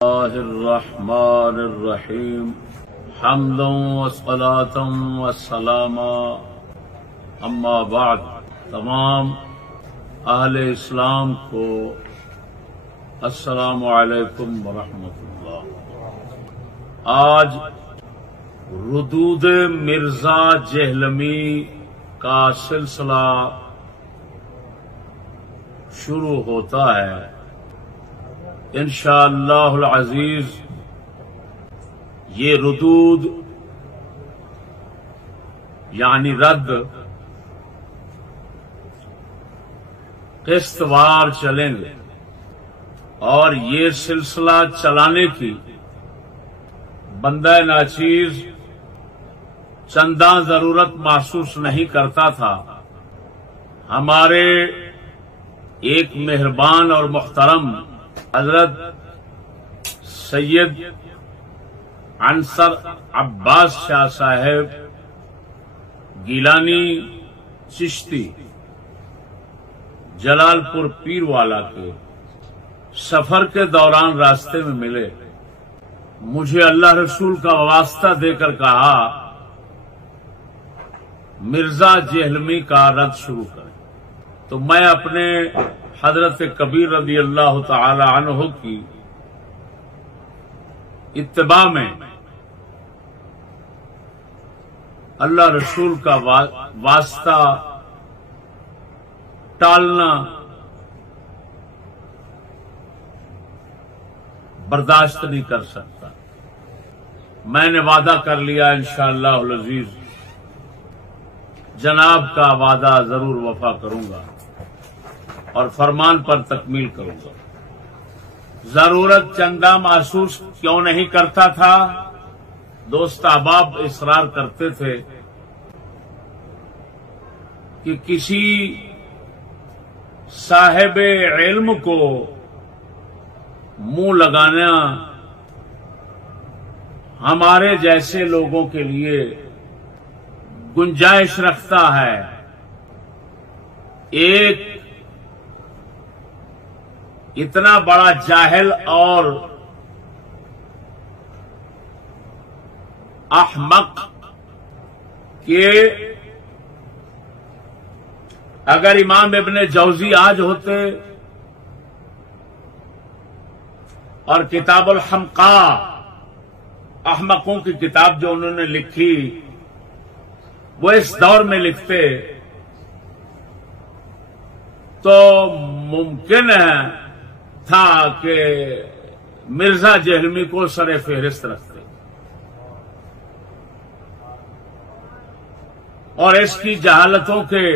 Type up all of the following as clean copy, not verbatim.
اللہ الرحمن الرحیم حمدا وصلاۃ وسلام اما بعد۔ تمام اہل اسلام کو السلام علیکم ورحمۃ اللہ۔ آج ردود مرزا جہلمی کا سلسلہ شروع ہوتا ہے۔ انشاءاللہ العزیز یہ ردود یعنی رد قسط وار چلیں گے اور یہ سلسلہ چلانے کی بندہ ناچیز چنداں ضرورت محسوس نہیں کرتا تھا۔ ہمارے ایک مہربان اور محترم حضرت سید عنصر عباس شاہ صاحب گیلانی چشتی جلال پور پیر والا کے سفر کے دوران راستے میں ملے۔ مجھے اللہ رسول کا واسطہ دے کر کہا مرزا جہلمی کا رد شروع کریں، تو میں اپنے حضرت کبیر رضی اللہ تعالی عنہ کی اتباع میں اللہ رسول کا واسطہ ٹالنا برداشت نہیں کر سکتا۔ میں نے وعدہ کر لیا انشاءاللہ العزیز جناب کا وعدہ ضرور وفا کروں گا اور فرمان پر تکمیل کروں گا۔ ضرورت چندہ محسوس کیوں نہیں کرتا تھا؟ دوست احباب اصرار کرتے تھے کہ کسی صاحب علم کو منہ لگانا ہمارے جیسے لوگوں کے لیے گنجائش رکھتا ہے۔ ایک اتنا بڑا جاہل اور احمق کہ اگر امام ابن جوزی آج ہوتے اور کتاب الحمقاء احمقوں کی کتاب جو انہوں نے لکھی وہ اس دور میں لکھتے تو ممکن ہے تھا کہ مرزا جہلمی کو سر فہرست رکھتے اور اس کی جہالتوں کے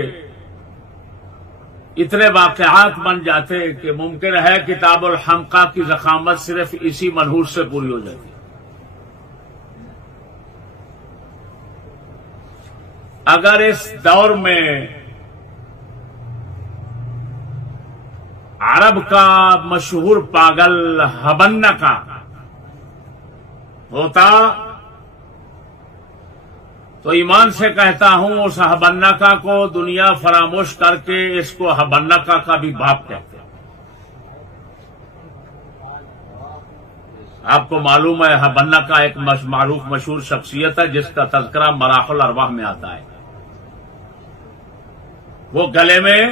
اتنے واقعات بن جاتے کہ ممکن ہے کتاب الحمقاء کی ضخامت صرف اسی منحوس سے پوری ہو جاتی۔ اگر اس دور میں عرب کا مشہور پاگل حبنکا ہوتا تو ایمان سے کہتا ہوں اس حبنکا کو دنیا فراموش کر کے اس کو حبنکا کا بھی باپ کہتے ہیں۔ آپ کو معلوم ہے حبنکا ایک معروف مشہور شخصیت ہے جس کا تذکرہ مراحل الارواح میں آتا ہے۔ وہ گلے میں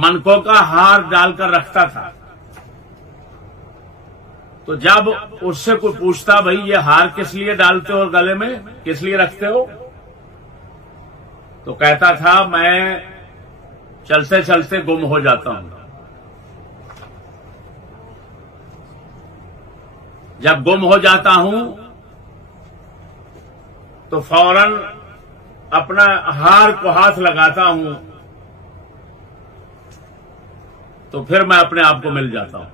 منکوں کا ہار ڈال کر رکھتا تھا، تو جب اس سے کوئی پوچھتا بھائی یہ ہار کس لیے ڈالتے ہو اور گلے میں کس لیے رکھتے ہو، تو کہتا تھا میں چلتے چلتے گم ہو جاتا ہوں، جب گم ہو جاتا ہوں تو فوراً اپنا ہار کو ہاتھ لگاتا ہوں تو پھر میں اپنے آپ کو مل جاتا ہوں۔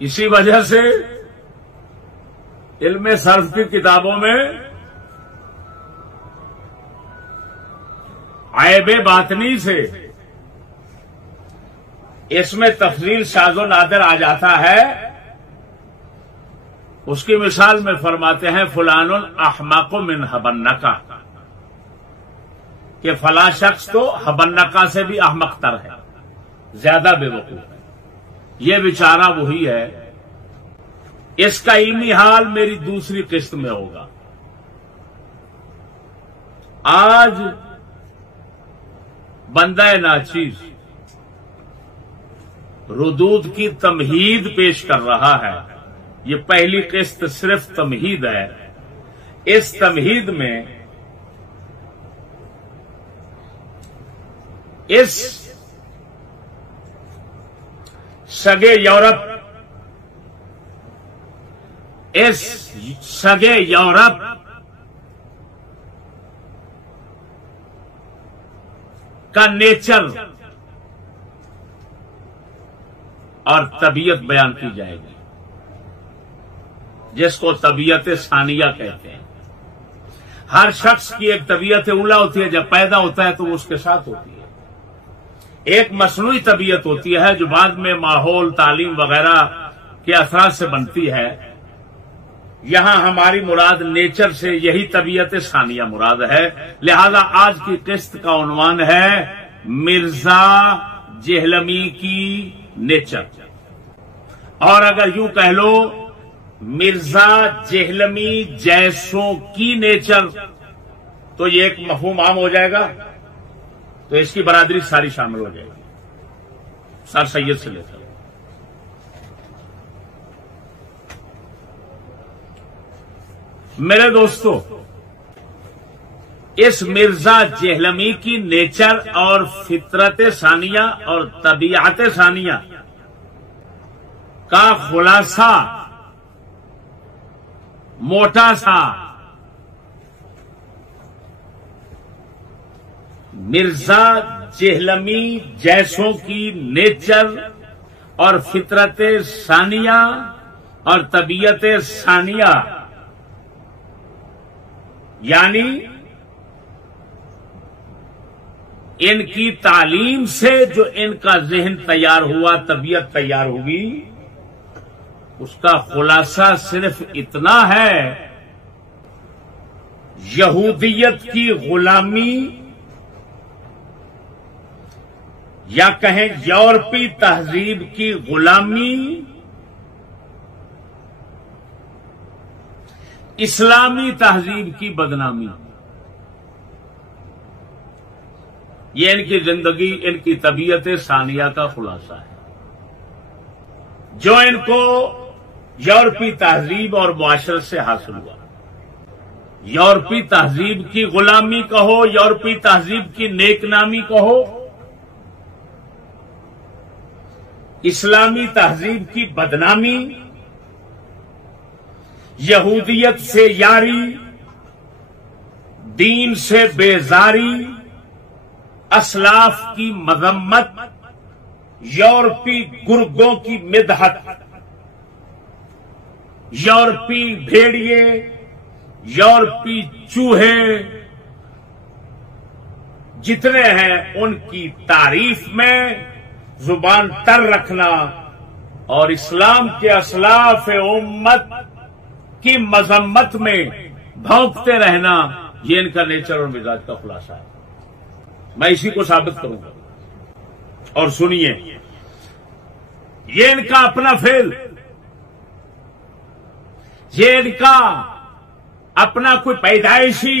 اسی وجہ سے علم صرف کی کتابوں میں عیب باطنی سے اس میں تفضیل شاذ و نادر آ جاتا ہے۔ اس کی مثال میں فرماتے ہیں فلان احمق من حبنکا، کہ فلاں شخص تو حبنکا سے بھی احمق تر ہے، زیادہ بے وقوف ہے، یہ بیچارہ وہی ہے، اس کا علمی حال میری دوسری قسط میں ہوگا۔ آج بندہ ناچیز ردود کی تمہید پیش کر رہا ہے، یہ پہلی قسط صرف تمہید ہے۔ اس تمہید میں اس سگے یورپ کا نیچر اور طبیعت بیان کی جائے گی، جس کو طبیعت ثانیہ کہتے ہیں۔ ہر شخص کی ایک طبیعت اولا ہوتی ہے، جب پیدا ہوتا ہے تو وہ اس کے ساتھ ہوتی ہے۔ ایک مصنوعی طبیعت ہوتی ہے جو بعد میں ماحول، تعلیم وغیرہ کے اثرات سے بنتی ہے۔ یہاں ہماری مراد نیچر سے یہی طبیعت ثانیہ مراد ہے، لہذا آج کی قسط کا عنوان ہے مرزا جہلمی کی نیچر، اور اگر یوں کہہ لو مرزا جہلمی جیسوں کی نیچر، تو یہ ایک مفہوم عام ہو جائے گا، تو اس کی برادری ساری شامل ہو جائے گی، سر سید سے لے کر۔ میرے دوستو، اس مرزا جہلمی کی نیچر اور فطرت ثانیہ اور طبیعت ثانیہ کا خلاصہ موٹا سا مرزا جہلمی جیسوں کی نیچر اور فطرت ثانیہ اور طبیعت ثانیہ، یعنی ان کی تعلیم سے جو ان کا ذہن تیار ہوا، طبیعت تیار ہوئی، اس کا خلاصہ صرف اتنا ہے، یہودیت کی غلامی یا کہیں یورپی تہذیب کی غلامی، اسلامی تہذیب کی بدنامی، یہ ان کی زندگی، ان کی طبیعت ثانیہ کا خلاصہ ہے، جو ان کو یورپی تہذیب اور معاشرت سے حاصل ہوا۔ یورپی تہذیب کی غلامی کہو، یورپی تہذیب کی نیک نامی کہو، اسلامی تہذیب کی بدنامی، یہودیت سے یاری، دین سے بیزاری، اسلاف کی مذمت، یورپی گرگوں کی مدحت، یورپی بھیڑیے، یورپی چوہے جتنے ہیں ان کی تعریف میں زبان تر رکھنا اور اسلام کے اسلاف امت کی مذمت میں بھونکتے رہنا، یہ ان کا نیچر اور مزاج کا خلاصہ ہے۔ میں اسی کو ثابت کروں گا، اور سنیے، یہ ان کا اپنا فعل، یہ ان کا اپنا کوئی پیدائشی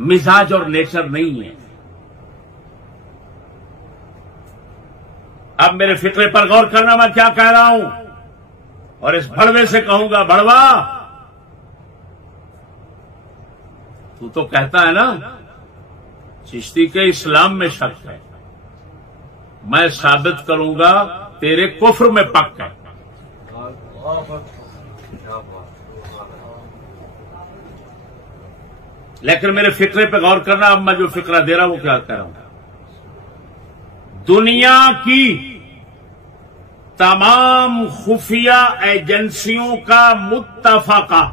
مزاج اور نیچر نہیں ہے۔ اب میرے فقرے پر غور کرنا، میں کیا کہہ رہا ہوں، اور اس بڑوے سے کہوں گا، بڑوا تو کہتا ہے نا چشتی کے اسلام میں شک ہے، میں ثابت کروں گا تیرے کفر میں پک ہے۔ لیکن میرے فقرے پہ غور کرنا، اب میں جو فقرہ دے رہا ہوں وہ کیا کہہ رہا ہوں، دنیا کی تمام خفیہ ایجنسیوں کا متفقہ،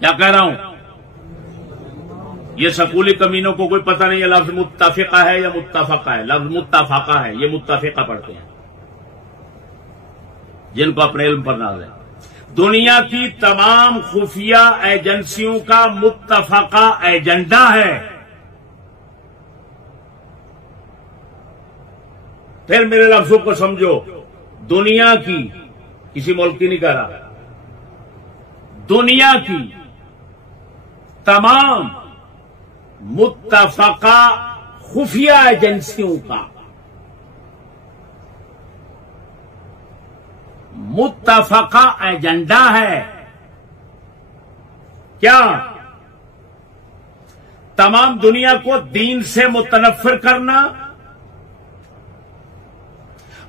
کیا کہہ رہا ہوں، یہ سکولی کمینوں کو کوئی پتہ نہیں ہے لفظ متفقہ ہے یا متفقہ ہے، لفظ متفقہ ہے، یہ متفقہ پڑھتے ہیں جن کو اپنے علم پر ناز ہے۔ دنیا کی تمام خفیہ ایجنسیوں کا متفقہ ایجنڈا ہے. پھر میرے لفظوں کو سمجھو، دنیا کی، کسی ملک کی نہیں کہہ رہا، دنیا کی تمام متفقہ خفیہ ایجنسیوں کا متفقہ ایجنڈا ہے. کیا؟ تمام دنیا کو دین سے متنفر کرنا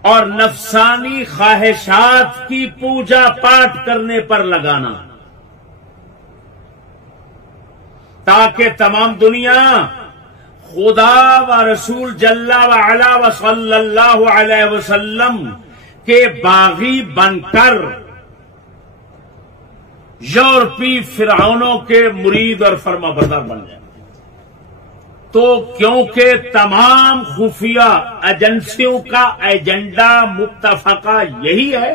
اور نفسانی خواہشات کی پوجا پاٹ کرنے پر لگانا، تاکہ تمام دنیا خدا و رسول جل وعلا و صلی اللہ علیہ وسلم کے باغی بن کر یورپی فرعونوں کے مرید اور فرما بردار بن جائیں. تو کیونکہ تمام خفیہ ایجنسیوں کا ایجنڈا متفقہ یہی ہے،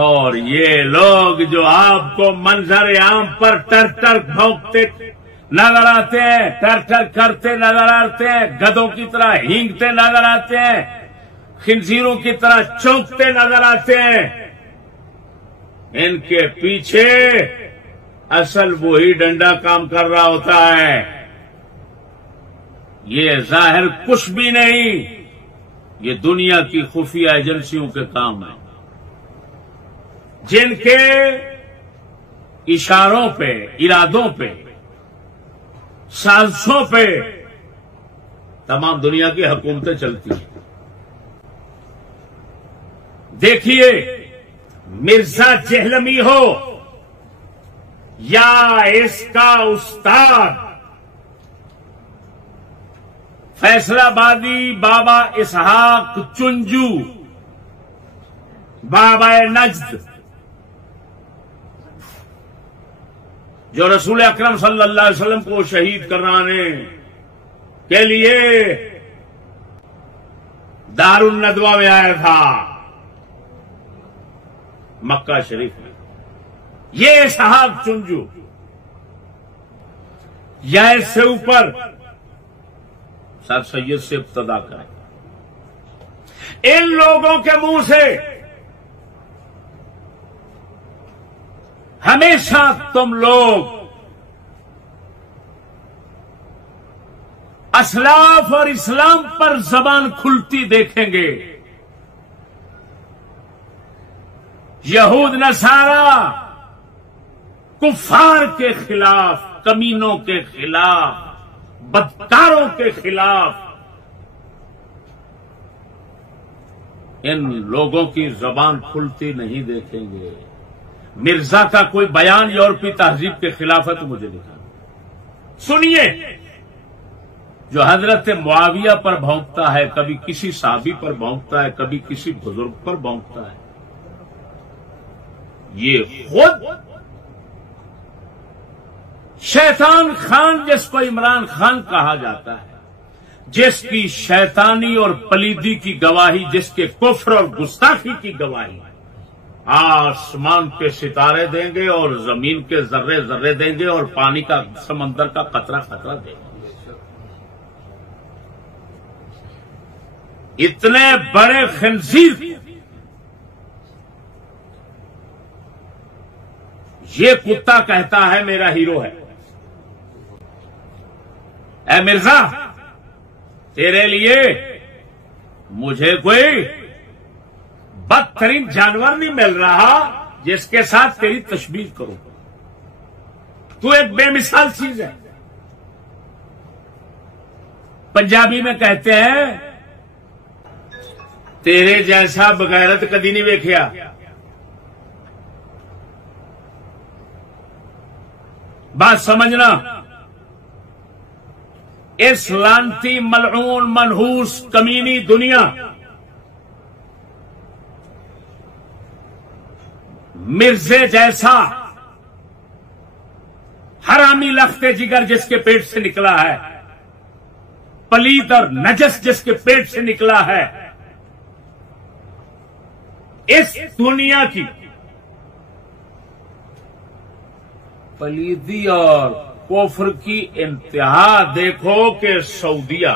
اور یہ لوگ جو آپ کو منظر عام پر ٹر ٹر بھونکتے نظر آتے ہیں، ٹر ٹر کرتے نظر آتے ہیں، گدھوں کی طرح ہینگتے نظر آتے ہیں، خنزیروں کی طرح چونکتے نظر آتے ہیں، ان کے پیچھے اصل وہی ڈنڈا کام کر رہا ہوتا ہے. یہ ظاہر کچھ بھی نہیں، یہ دنیا کی خفیہ ایجنسیوں کے کام ہیں، جن کے اشاروں پہ، ارادوں پہ، سازشوں پہ تمام دنیا کی حکومتیں چلتی ہیں. دیکھیے، مرزا جہلمی ہو یا اس کا استاد فیصلہ آبادی بابا اسحاق چنجو، بابا نجد، جو رسول اکرم صلی اللہ علیہ وسلم کو شہید کرانے کے لیے دار الندوہ میں آیا تھا، مکہ شریف میں، یہ اسحاق چنجو یا اس سے اوپر سر سید سے ابتدا کریں. ان لوگوں کے منہ سے ہمیشہ تم لوگ اسلاف اور اسلام پر زبان کھلتی دیکھیں گے. یہود نصارا کفار کے خلاف، کمینوں کے خلاف، بدکاروں کے خلاف ان لوگوں کی زبان کھلتی نہیں دیکھیں گے. مرزا کا کوئی بیان یورپی تہذیب کے خلاف ہے تو مجھے دکھا سنیے. جو حضرت معاویہ پر بھونکتا ہے، کبھی کسی صحابی پر بھونکتا ہے، کبھی کسی بزرگ پر بھونکتا ہے، یہ خود شیطان خان، جس کو عمران خان کہا جاتا ہے، جس کی شیطانی اور پلیدی کی گواہی، جس کے کفر اور گستاخی کی گواہی آسمان کے ستارے دیں گے اور زمین کے ذرے ذرے دیں گے اور پانی کا، سمندر کا قطرہ قطرہ دیں گے. اتنے بڑے خنزیر یہ کتا کہتا ہے میرا ہیرو ہے. اے مرزا، تیرے لیے مجھے کوئی بدترین جانور نہیں مل رہا جس کے ساتھ تیری تشبیہ کروں. تو ایک بے مثال چیز ہے. پنجابی میں کہتے ہیں تیرے جیسا بغیرت کدی نہیں ویکھیا. بات سمجھنا، اس لانتی ملعون منحوس کمینی دنیا مرزے جیسا حرامی لختے جگر جس کے پیٹ سے نکلا ہے، پلید اور نجس جس کے پیٹ سے نکلا ہے، اس دنیا کی پلیدی اور کفر کی انتہا دیکھو کہ سعودیہ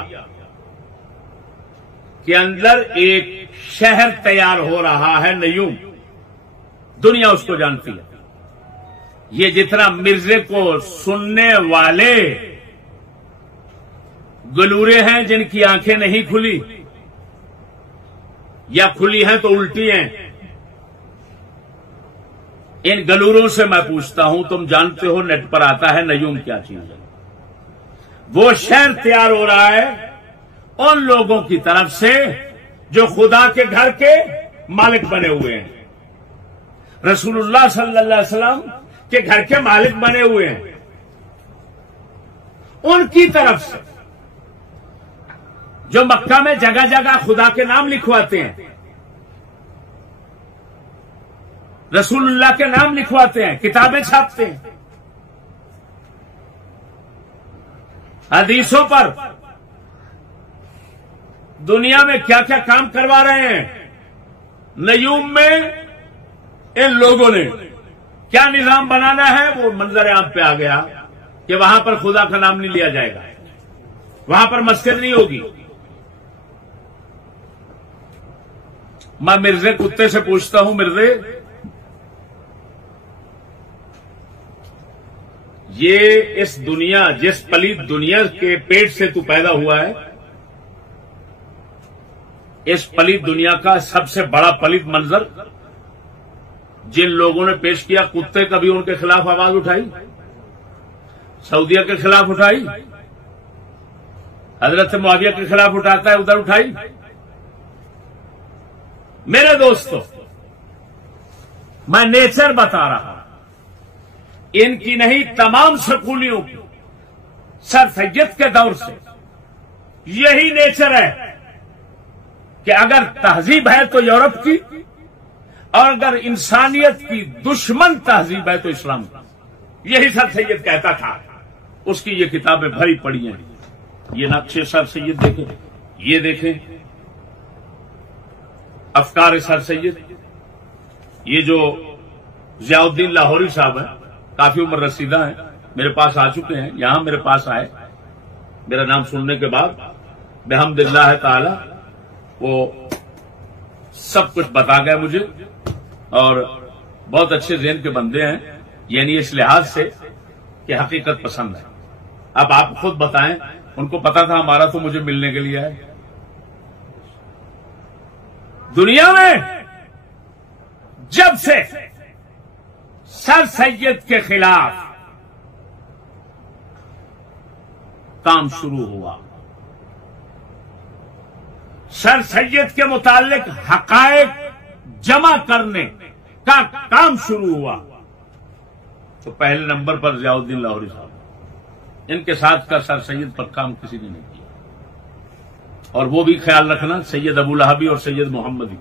کے اندر ایک شہر تیار ہو رہا ہے نیوم، دنیا اس کو جانتی ہے۔ یہ جتنا مرزے کو سننے والے گلورے ہیں جن کی آنکھیں نہیں کھلی یا کھلی ہیں تو الٹی ہیں، ان گلوروں سے میں پوچھتا ہوں، تم جانتے ہو نیٹ پر آتا ہے نیوم کیا چیز ہے؟ وہ شہر تیار ہو رہا ہے ان لوگوں کی طرف سے جو خدا کے گھر کے مالک بنے ہوئے ہیں، رسول اللہ صلی اللہ علیہ وسلم کے گھر کے مالک بنے ہوئے ہیں، ان کی طرف سے جو مکہ میں جگہ جگہ خدا کے نام لکھواتے ہیں، رسول اللہ کے نام لکھواتے ہیں، کتابیں چھاپتے ہیں، حدیثوں پر دنیا میں کیا کیا کام کروا رہے ہیں، نیوم میں ان لوگوں نے کیا نظام بنانا ہے وہ منظر عام پہ آ گیا کہ وہاں پر خدا کا نام نہیں لیا جائے گا، وہاں پر مسجد نہیں ہوگی۔ میں مرزے کتے سے پوچھتا ہوں، مرزے یہ اس دنیا، جس پلید دنیا کے پیٹ سے تو پیدا ہوا ہے، اس پلید دنیا کا سب سے بڑا پلید منظر جن لوگوں نے پیش کیا، کتے کبھی ان کے خلاف آواز اٹھائی؟ سعودیہ کے خلاف اٹھائی؟ حضرت معاویہ کے خلاف اٹھاتا ہے ادھر اٹھائی؟ میرے دوستو، میں نیچر بتا رہا، ان کی نہیں، تمام سکولیوں کی سر سید کے دور سے یہی نیچر ہے کہ اگر تہذیب ہے تو یورپ کی، اور اگر انسانیت کی دشمن تہذیب ہے تو اسلام کی۔ یہی سر سید کہتا تھا، اس کی یہ کتابیں بھری پڑی ہیں۔ یہ نقشے سر سید دیکھیں، یہ دیکھیں افکار سر سید، یہ جو ضیاء الدین لاہوری صاحب ہیں، کافی عمر رسیدہ ہیں، میرے پاس آ چکے ہیں، یہاں میرے پاس آئے، میرا نام سننے کے بعد بحمد اللہ تعالی وہ سب کچھ بتا گئے مجھے، اور بہت اچھے ذہن کے بندے ہیں، یعنی اس لحاظ سے کہ حقیقت پسند ہے۔ اب آپ خود بتائیں، ان کو پتا تھا ہمارا تو مجھے ملنے کے لیے ہے۔ دنیا میں جب سے سر سید کے خلاف کام شروع ہوا، سر سید کے متعلق حقائق جمع کرنے کا کام شروع ہوا، تو پہلے نمبر پر ضیاء الدین لاہوری صاحب، ان کے ساتھ کا سر سید پر کام کسی نے نہیں کیا، اور وہ بھی خیال رکھنا سید ابو لہبی اور سید محمدی۔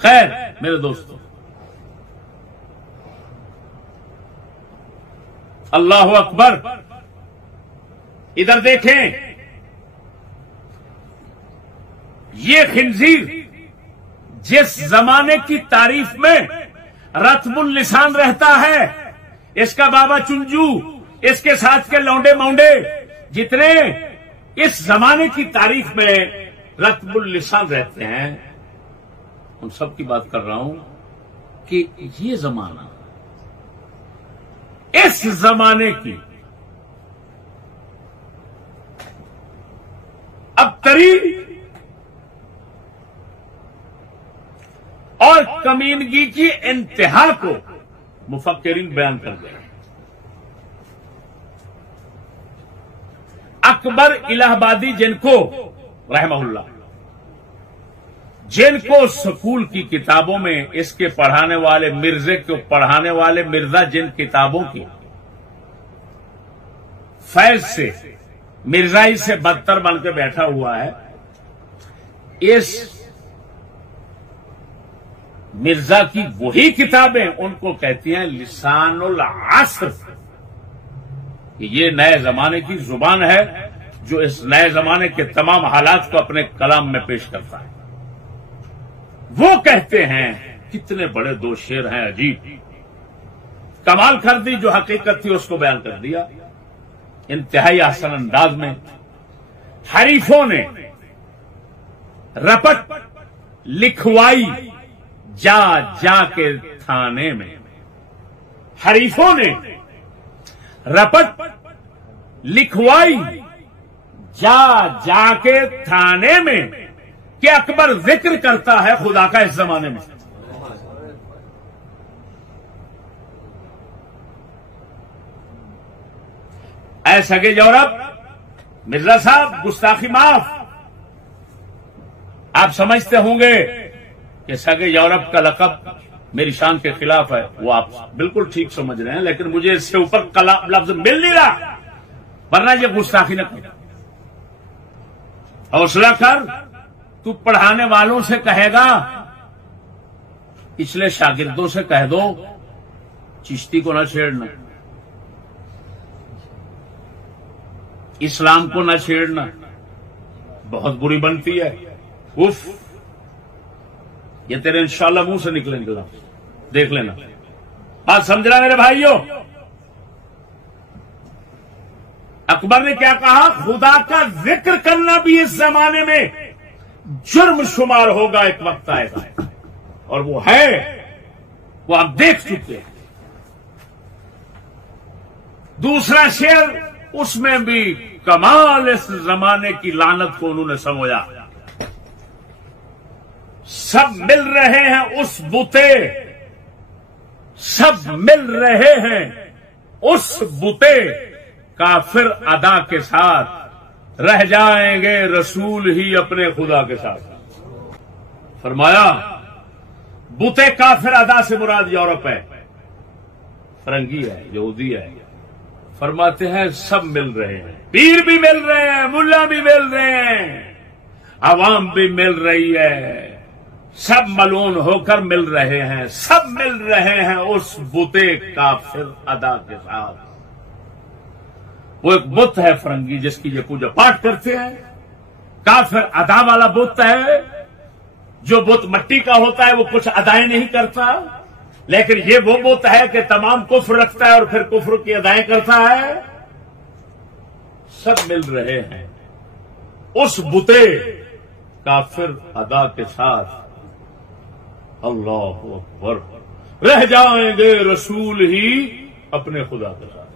خیر میرے دوستو، اللہ اکبر، ادھر دیکھیں، یہ خنزیر جس زمانے کی تعریف میں رتب اللسان رہتا ہے، اس کا بابا چنجو، اس کے ساتھ کے لونڈے مونڈے جتنے اس زمانے کی تاریخ میں رتب اللسان رہتے ہیں، ان سب کی بات کر رہا ہوں کہ یہ زمانہ، اس زمانے کی ابتری اور کمینگی کی انتہا کو مفکرین بیان کر گئے۔ اکبر الہ آبادی، جن کو رحمہ اللہ، جن کو سکول کی کتابوں میں اس کے پڑھانے والے مرزے کو پڑھانے والے مرزا جن کتابوں کی فیض سے مرزائی سے بدتر بن کے بیٹھا ہوا ہے، اس مرزا کی وہی کتابیں ان کو کہتی ہیں لسان العصر، کہ یہ نئے زمانے کی زبان ہے جو اس نئے زمانے کے تمام حالات کو اپنے کلام میں پیش کرتا ہے۔ وہ کہتے ہیں، کتنے بڑے دو شعر ہیں، عجیب، کمال کر دی، جو حقیقت تھی اس کو بیان کر دیا انتہائی احسن انداز میں۔ حریفوں نے رپٹ لکھوائی جا جا کے تھانے میں، حریفوں نے رپٹ لکھوائی جا جا کے تھانے میں کہ اکبر ذکر کرتا ہے خدا کا اس زمانے میں۔ اے سگے یورپ، مرزا صاحب گستاخی معاف، آپ سمجھتے ہوں گے کہ سگے یورپ کا لقب میری شان کے خلاف ہے، وہ آپ بالکل ٹھیک سمجھ رہے ہیں، لیکن مجھے اس سے اوپر لفظ مل نہیں رہا، ورنہ یہ گستاخی نہ کر۔ حوصلہ کر، تو پڑھانے والوں سے کہے گا، پچھلے شاگردوں سے کہہ دو چشتی کو نہ چھیڑنا، اسلام کو نہ چھیڑنا، بہت بری بنتی ہے، اف، یہ تیرے انشاءاللہ منہ سے نکلیں گے، دیکھ لینا۔ بات سمجھ رہا میرے بھائیوں؟ اکبر نے کیا کہا؟ خدا کا ذکر کرنا بھی اس زمانے میں جرم شمار ہوگا، ایک وقت آئے گا، اور وہ ہے، وہ آپ دیکھ چکے ہیں۔ دوسرا شعر، اس میں بھی کمال اس زمانے کی لعنت کو انہوں نے سمجھا۔ سب مل رہے ہیں اس بوتے، سب مل رہے ہیں اس بوتے، کافر ادا کے ساتھ رہ جائیں گے رسول ہی اپنے خدا کے ساتھ۔ فرمایا بوتے کافر ادا سے مراد یورپ ہے، فرنگی ہے، یہودی ہے۔ فرماتے ہیں سب مل رہے ہیں، پیر بھی مل رہے ہیں، ملا بھی مل رہے ہیں، عوام بھی مل رہی ہے، سب ملعون ہو کر مل رہے ہیں، سب مل رہے ہیں اس بتے کافر ادا کے ساتھ۔ وہ ایک بت ہے فرنگی جس کی یہ پوجا پاٹ کرتے ہیں، کافر ادا والا بت ہے، جو بت مٹی کا ہوتا ہے وہ کچھ ادائیں نہیں کرتا، لیکن یہ وہ بت ہے کہ تمام کفر رکھتا ہے اور پھر کفر کی ادائیں کرتا ہے۔ سب مل رہے ہیں اس بتے کافر ادا کے ساتھ، اللہ اکبر، رہ جائیں گے رسول ہی اپنے خدا کے ساتھ۔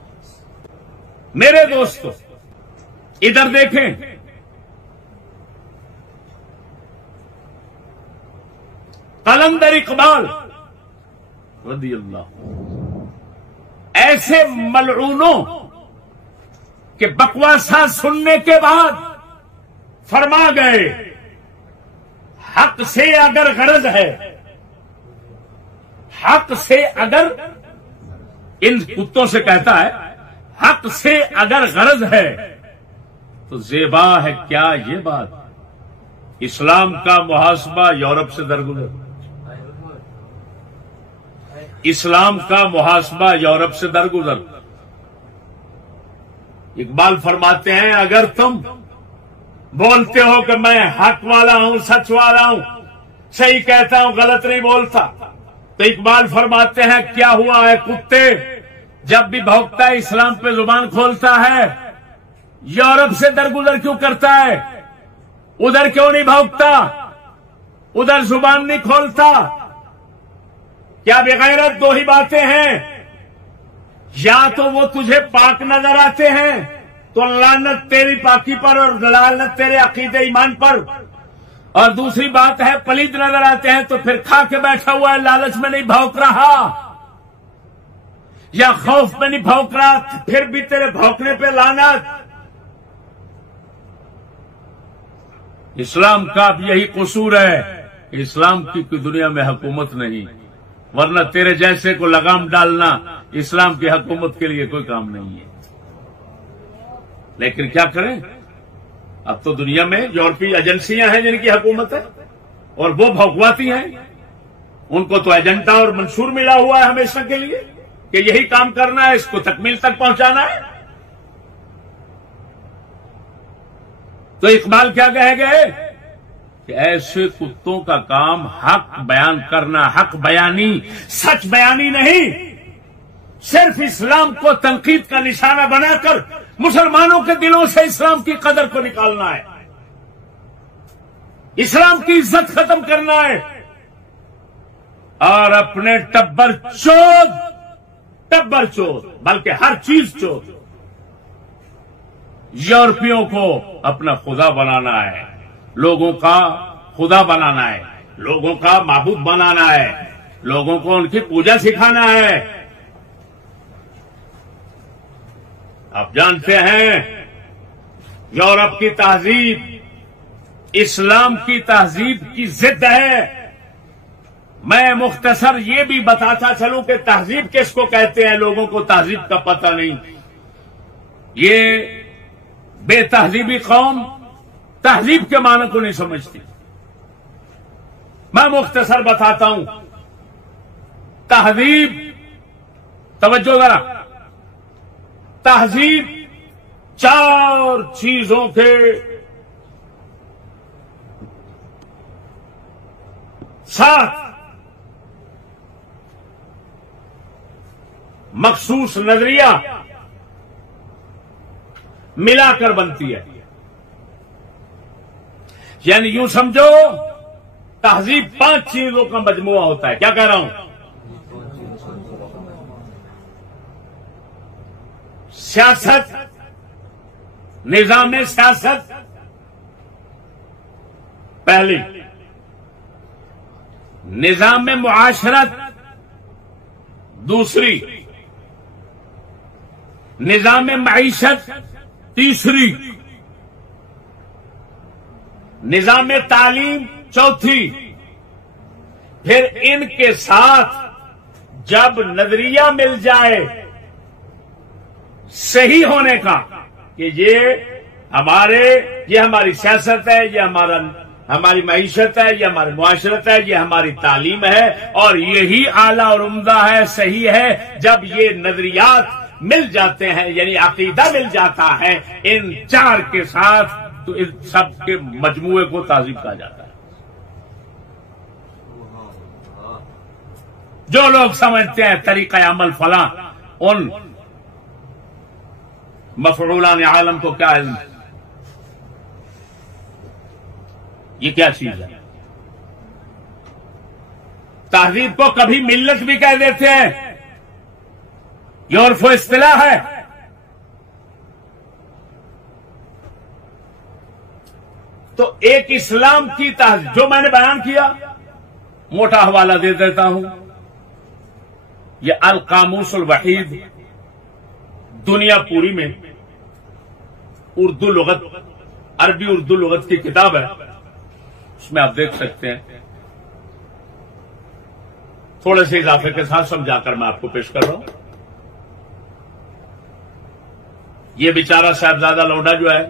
میرے دوستو ادھر دیکھیں، قلندر اقبال رضی اللہ ایسے ملعونوں کے بکواسا سننے کے بعد فرما گئے، حق سے اگر غرض ہے، حق سے اگر، ان کتوں سے کہتا ہے، حق سے اگر غرض ہے تو زیبا ہے کیا یہ بات، اسلام کا محاسبہ یورپ سے درگزر، اسلام کا محاسبہ یورپ سے درگزر۔ اقبال فرماتے ہیں اگر تم بولتے ہو کہ میں حق والا ہوں، سچ والا ہوں، صحیح کہتا ہوں، غلط نہیں بولتا، تو اقبال فرماتے ہیں کیا ہوا ہے کتے، جب بھی بھونکتا ہے اسلام پہ زبان کھولتا ہے، یورپ سے درگزر کیوں کرتا ہے؟ ادھر کیوں نہیں بھونکتا، ادھر زبان نہیں کھولتا؟ کیا بغیرت دو ہی باتیں ہیں، یا تو وہ تجھے پاک نظر آتے ہیں تو لعنت تیری پاکی پر اور لعنت تیرے عقیدے ایمان پر، اور دوسری بات ہے پلید نظر آتے ہیں تو پھر کھا کے بیٹھا ہوا ہے، لالچ میں نہیں بھونک رہا، یا خوف میں نہیں بھونک رہا، پھر بھی تیرے بھونکنے پہ لعنت۔ اسلام کا اب یہی قصور ہے کہ اسلام کی کوئی دنیا میں حکومت نہیں، ورنہ تیرے جیسے کو لگام ڈالنا اسلام کی حکومت کے لیے کوئی کام نہیں ہے۔ لیکن کیا کریں، اب تو دنیا میں یورپی ایجنسیاں ہیں جن کی حکومت ہے، اور وہ بھونکواتی ہیں، ان کو تو ایجنڈا اور منشور ملا ہوا ہے ہمیشہ کے لیے کہ یہی کام کرنا ہے، اس کو تکمیل تک پہنچانا ہے۔ تو اقبال کیا کہے گئے، کہ ایسے کتوں کا کام حق بیان کرنا، حق بیانی، سچ بیانی نہیں، صرف اسلام کو تنقید کا نشانہ بنا کر مسلمانوں کے دلوں سے اسلام کی قدر کو نکالنا ہے، اسلام کی عزت ختم کرنا ہے، اور اپنے ٹبر چود بلکہ ہر چیز چود یورپیوں کو اپنا خدا بنانا ہے، لوگوں کا خدا بنانا ہے، لوگوں کا معبود بنانا ہے، لوگوں کو ان کی پوجا سکھانا ہے۔ آپ جانتے ہیں یورپ کی تہذیب اسلام کی تہذیب کی ضد ہے۔ میں مختصر یہ بھی بتاتا چلوں کہ تہذیب کس کو کہتے ہیں، لوگوں کو تہذیب کا پتہ نہیں، یہ بے تہذیبی قوم تہذیب کے معنی کو نہیں سمجھتی۔ میں مختصر بتاتا ہوں، تہذیب، توجہ ذرا، تہذیب 4 چیزوں کے ساتھ مخصوص نظریہ ملا کر بنتی ہے، یعنی یوں سمجھو تہذیب 5 چیزوں کا مجموعہ ہوتا ہے۔ کیا کہہ رہا ہوں؟ سیاست، نظام سیاست پہلی، نظام معاشرت دوسری، نظام معیشت تیسری، نظام تعلیم چوتھی۔ پھر ان کے ساتھ جب نظریہ مل جائے صحیح ہونے کا کہ یہ ہماری سیاست ہے، یہ ہماری معیشت ہے، یہ ہماری معاشرت ہے، یہ ہماری تعلیم ہے، اور یہی اعلیٰ اور عمدہ ہے، صحیح ہے، جب یہ نظریات مل جاتے ہیں یعنی عقیدہ مل جاتا ہے ان 4 کے ساتھ، تو ان سب کے مجموعے کو تہذیب کہا جاتا ہے۔ جو لوگ سمجھتے ہیں طریقہ عمل فلاں، ان مفعولان عالم کو کیا علم، یہ کیا چیز ہے؟ تہذیب کو کبھی ملت بھی کہہ دیتے ہیں، یہ عرف و اصطلاح ہے۔ تو ایک اسلام کی تہذیب جو میں نے بیان کیا، موٹا حوالہ دے دیتا ہوں، یہ القاموس الوحید دنیا پوری میں اردو لغت، عربی اردو لغت کی کتاب ہے، اس میں آپ دیکھ سکتے ہیں، تھوڑے سے اضافے کے ساتھ سمجھا کر میں آپ کو پیش کر رہا ہوں۔ یہ بیچارہ صاحبزادہ لوڈا جو ہے،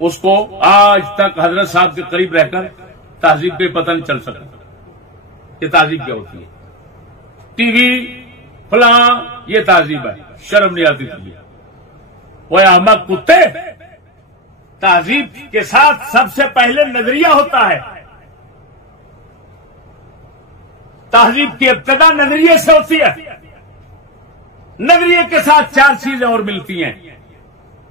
اس کو آج تک حضرت صاحب کے قریب رہ کر تہذیب کا پتہ نہیں چل سکا کہ تہذیب کیا ہوتی ہے۔ ٹی وی فلاں یہ تہذیب ہے، شرم نہیں آتی تھی۔ وہ احمق کتے، تہذیب کے ساتھ سب سے پہلے نظریہ ہوتا ہے، تہذیب کی ابتدا نظریے سے ہوتی ہے، نظریے کے ساتھ 4 چیزیں اور ملتی ہیں،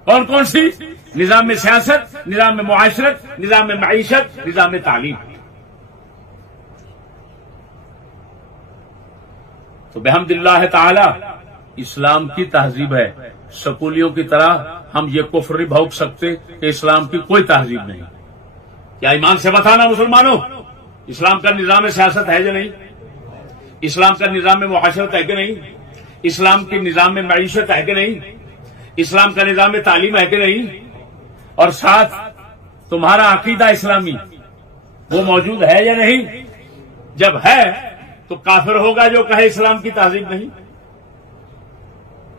کون کون سی؟ نظام سیاست، نظام معاشرت، نظام معیشت، نظام تعلیم۔ تو بحمد اللہ تعالی اسلام کی تہذیب ہے۔ سکولیوں کی طرح ہم یہ کفر نہیں بھونک سکتے کہ اسلام کی کوئی تہذیب نہیں۔ کیا ایمان سے بتانا مسلمانوں، اسلام کا نظام سیاست ہے یا نہیں؟ اسلام کا نظام معاشرت ہے کہ نہیں؟ اسلام کی نظام معیشت ہے کہ نہیں؟ اسلام کا نظام تعلیم ہے کہ نہیں؟ اور ساتھ تمہارا عقیدہ اسلامی وہ موجود ہے یا نہیں؟ جب ہے تو کافر ہوگا جو کہے اسلام کی تہذیب نہیں۔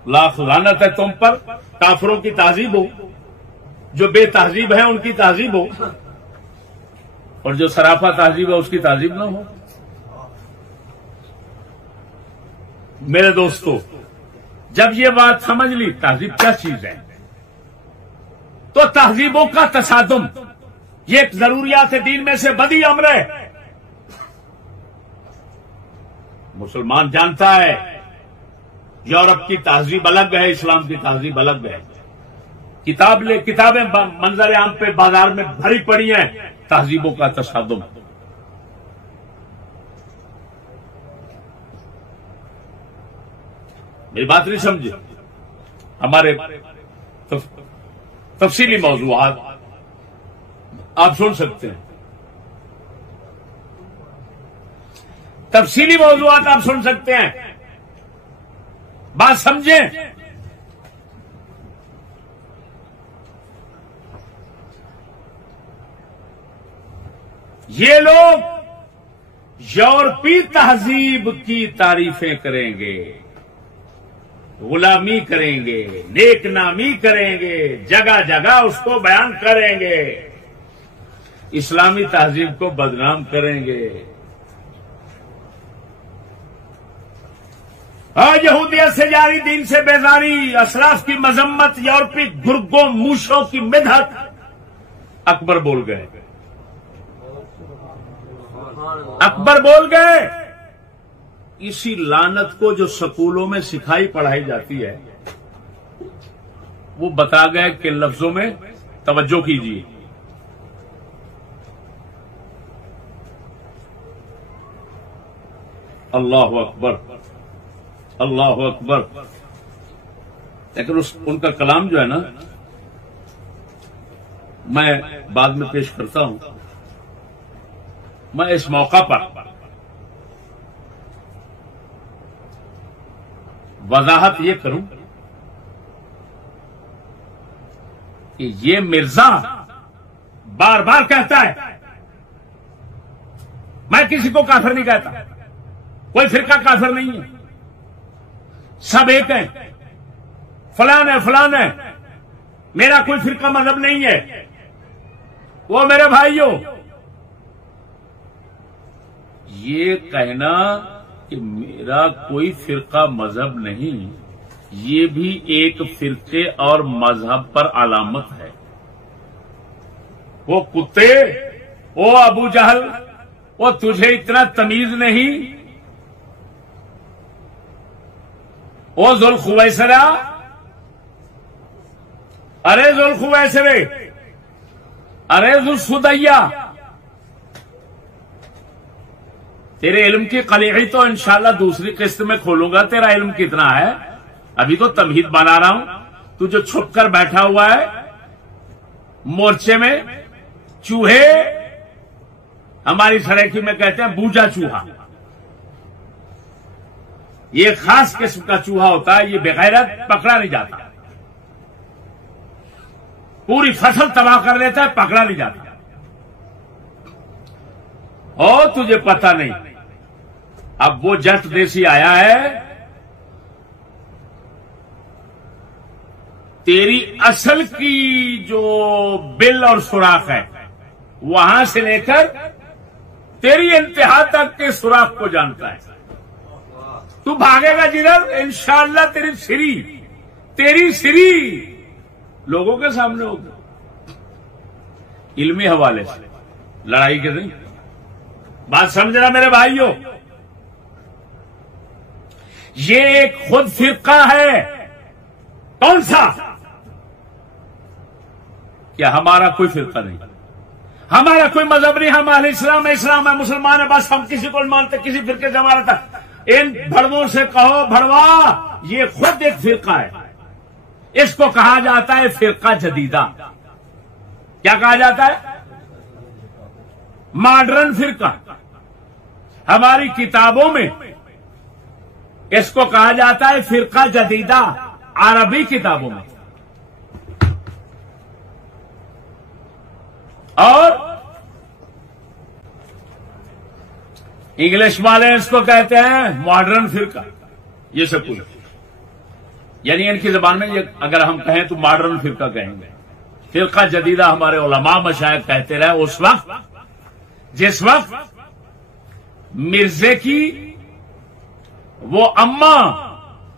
لاکھ لعنت ہے تم پر، کافروں کی تہذیب ہو، جو بے تہذیب ہے ان کی تہذیب ہو، اور جو سراپا تہذیب ہے اس کی تہذیب نہ ہو۔ میرے دوستو، جب یہ بات سمجھ لی تہذیب کیا چیز ہے، تو تہذیبوں کا تصادم یہ ایک ضروریات دین میں سے بدی امر ہے. مسلمان جانتا ہے یورپ کی تہذیب الگ ہے، اسلام کی تہذیب الگ ہے. کتابیں منظر عام پہ بازار میں بھری پڑی ہیں، تہذیبوں کا تصادم. میری بات نہیں سمجھے؟ ہمارے تفصیلی موضوعات آپ سن سکتے ہیں، تفصیلی موضوعات آپ سن سکتے ہیں. بات سمجھیں. یہ لوگ یورپی تہذیب کی تعریفیں کریں گے، غلامی کریں گے، نیک نامی کریں گے، جگہ جگہ اس کو بیان کریں گے، اسلامی تہذیب کو بدنام کریں گے. یہودیت سے جاری، دین سے بیزاری، اسلاف کی مذمت، یورپی گرگوں موشوں کی مدحت. اکبر بول گئے، اکبر بول گئے. اسی لعنت کو جو سکولوں میں سکھائی پڑھائی جاتی ہے وہ بتا گئے کہ لفظوں میں توجہ کیجیے. اللہ اکبر، اللہ اکبر. لیکن ان کا کلام جو ہے نا میں بعد میں پیش کرتا ہوں. میں اس موقع پر وضاحت یہ کروں کہ یہ مرزا بار بار کہتا ہے میں کسی کو کافر نہیں کہتا، کوئی فرقہ کافر نہیں ہے، سب ایک ہیں، فلان ہے فلان ہے، میرا کوئی فرقہ مذہب نہیں ہے. وہ میرے بھائیوں، یہ کہنا کہ میرا کوئی فرقہ مذہب نہیں، یہ بھی ایک فرقے اور مذہب پر علامت ہے. وہ کتے، وہ ابو جہل، وہ تجھے اتنا تمیز نہیں، وہ ذوالخویسرہ، ارے ذوالخویسرے، ارے ذوالسدیہ، تیرے علم کی قلیعی تو انشاءاللہ دوسری قسط میں کھولوں گا. تیرا علم کتنا ہے؟ ابھی تو تمہید بنا رہا ہوں. تو جو چھپ کر بیٹھا ہوا ہے مورچے میں، چوہے ہماری سریکی میں کہتے ہیں بوجا چوہا. یہ خاص قسم کا چوہا ہوتا ہے، یہ بغیرت پکڑا نہیں جاتا، پوری فصل تباہ کر لیتا ہے، پکڑا نہیں جاتا. اور تجھے پتہ نہیں. اب وہ جٹ دیسی آیا ہے، تیری اصل کی جو بل اور سوراخ ہے وہاں سے لے کر تیری انتہا تک کے سوراخ کو جانتا ہے. تو بھاگے گا جدھر انشاءاللہ تیری سری لوگوں کے سامنے ہوگی. علمی حوالے سے لڑائی کے نہیں. بات سمجھنا میرے بھائیوں، یہ ایک خود فرقہ ہے. کون سا؟ کیا ہمارا کوئی فرقہ نہیں، ہمارا کوئی مذہب نہیں، ہم اہل اسلام ہے، اسلام ہے، مسلمان ہے، بس ہم کسی کو نہیں مانتے، کسی فرقے سے ہمارا تھا. ان بھڑووں سے کہو بھڑوا، یہ خود ایک فرقہ ہے. اس کو کہا جاتا ہے فرقہ جدیدہ. کیا کہا جاتا ہے؟ ماڈرن فرقہ. ہماری کتابوں میں اس کو کہا جاتا ہے فرقہ جدیدہ، عربی کتابوں میں. اور انگلش والے اس کو کہتے ہیں ماڈرن فرقہ. یہ سب کچھ یعنی ان کی زبان میں یہ اگر ہم کہیں تو ماڈرن فرقہ کہیں گے. فرقہ جدیدہ ہمارے علماء مشائخ کہتے رہے اس وقت جس وقت مرزے کی وہ اماں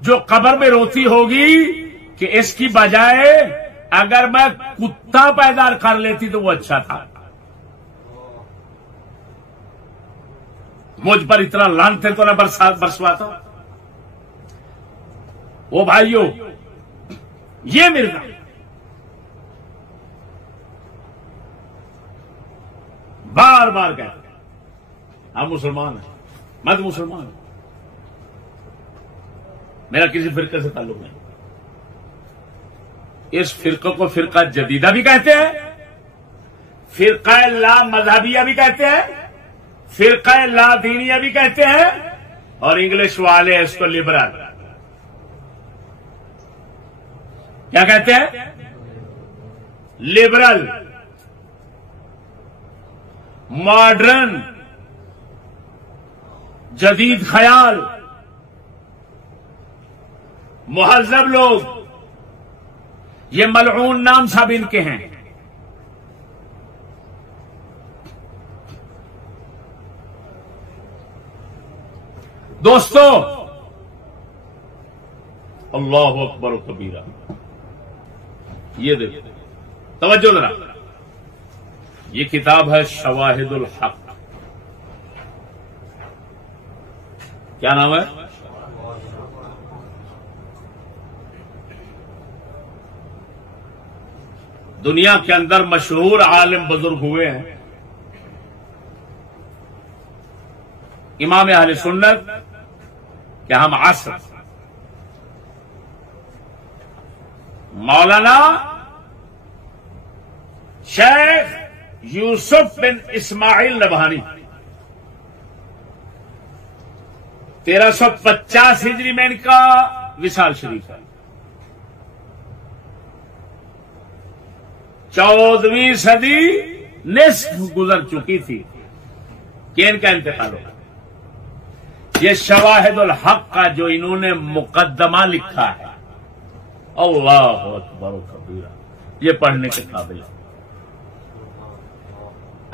جو قبر میں روتی ہوگی کہ اس کی بجائے اگر میں کتا پیدا کر لیتی تو وہ اچھا تھا. مجھ پر اتنا لعنت تو نہ برسواتا. وہ بھائیوں، یہ مرزا بار بار کہتے ہیں ہم مسلمان ہیں، میں تو مسلمان ہوں، میرا کسی فرقے سے تعلق نہیں. اس فرقے کو فرقہ جدیدہ بھی کہتے ہیں، فرقہ لا مذہبیہ بھی کہتے ہیں، فرقہ لا دینیہ بھی کہتے ہیں، اور انگلش والے اس کو لبرل کیا کہتے ہیں؟ لبرل، ماڈرن، جدید خیال، مہذب لوگ، یہ ملعون نام سب ان کے ہیں. دوستو، اللہ اکبر و کبیرہ. یہ دیکھو، توجہ ذرا، یہ کتاب ہے شواہد الحق. کیا نام ہے؟ دنیا کے اندر مشہور عالم بزرگ ہوئے ہیں. امام اہل سنت کہ ہم عصر مولانا شیخ یوسف بن اسماعیل نبہانی 1350 ہجری میں ان کا وصال شریف ہے. 14ویں صدی نصف گزر چکی تھی کہ ان کا انتقال ہوا. یہ شواہد الحق کا جو انہوں نے مقدمہ لکھا ہے، اللہ اکبر و کبیرہ، یہ پڑھنے کے قابل ہے.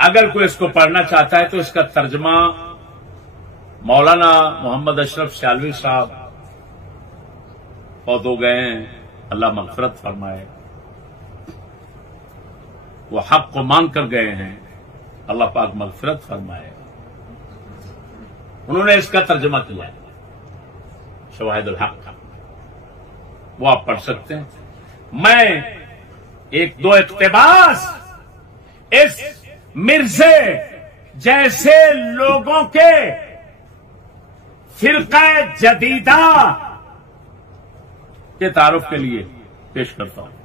اگر کوئی اس کو پڑھنا چاہتا ہے تو اس کا ترجمہ مولانا محمد اشرف سیالوی صاحب فوت ہو گئے ہیں، اللہ مغفرت فرمائے. وہ حق کو مانگ کر گئے ہیں، اللہ پاک مغفرت فرمائے. انہوں نے اس کا ترجمہ کیا ہے شواہد الحق کا، وہ آپ پڑھ سکتے ہیں. میں ایک دو اقتباس اس مرزے جیسے لوگوں کے فرقہ جدیدہ کے تعارف کے لیے پیش کرتا ہوں.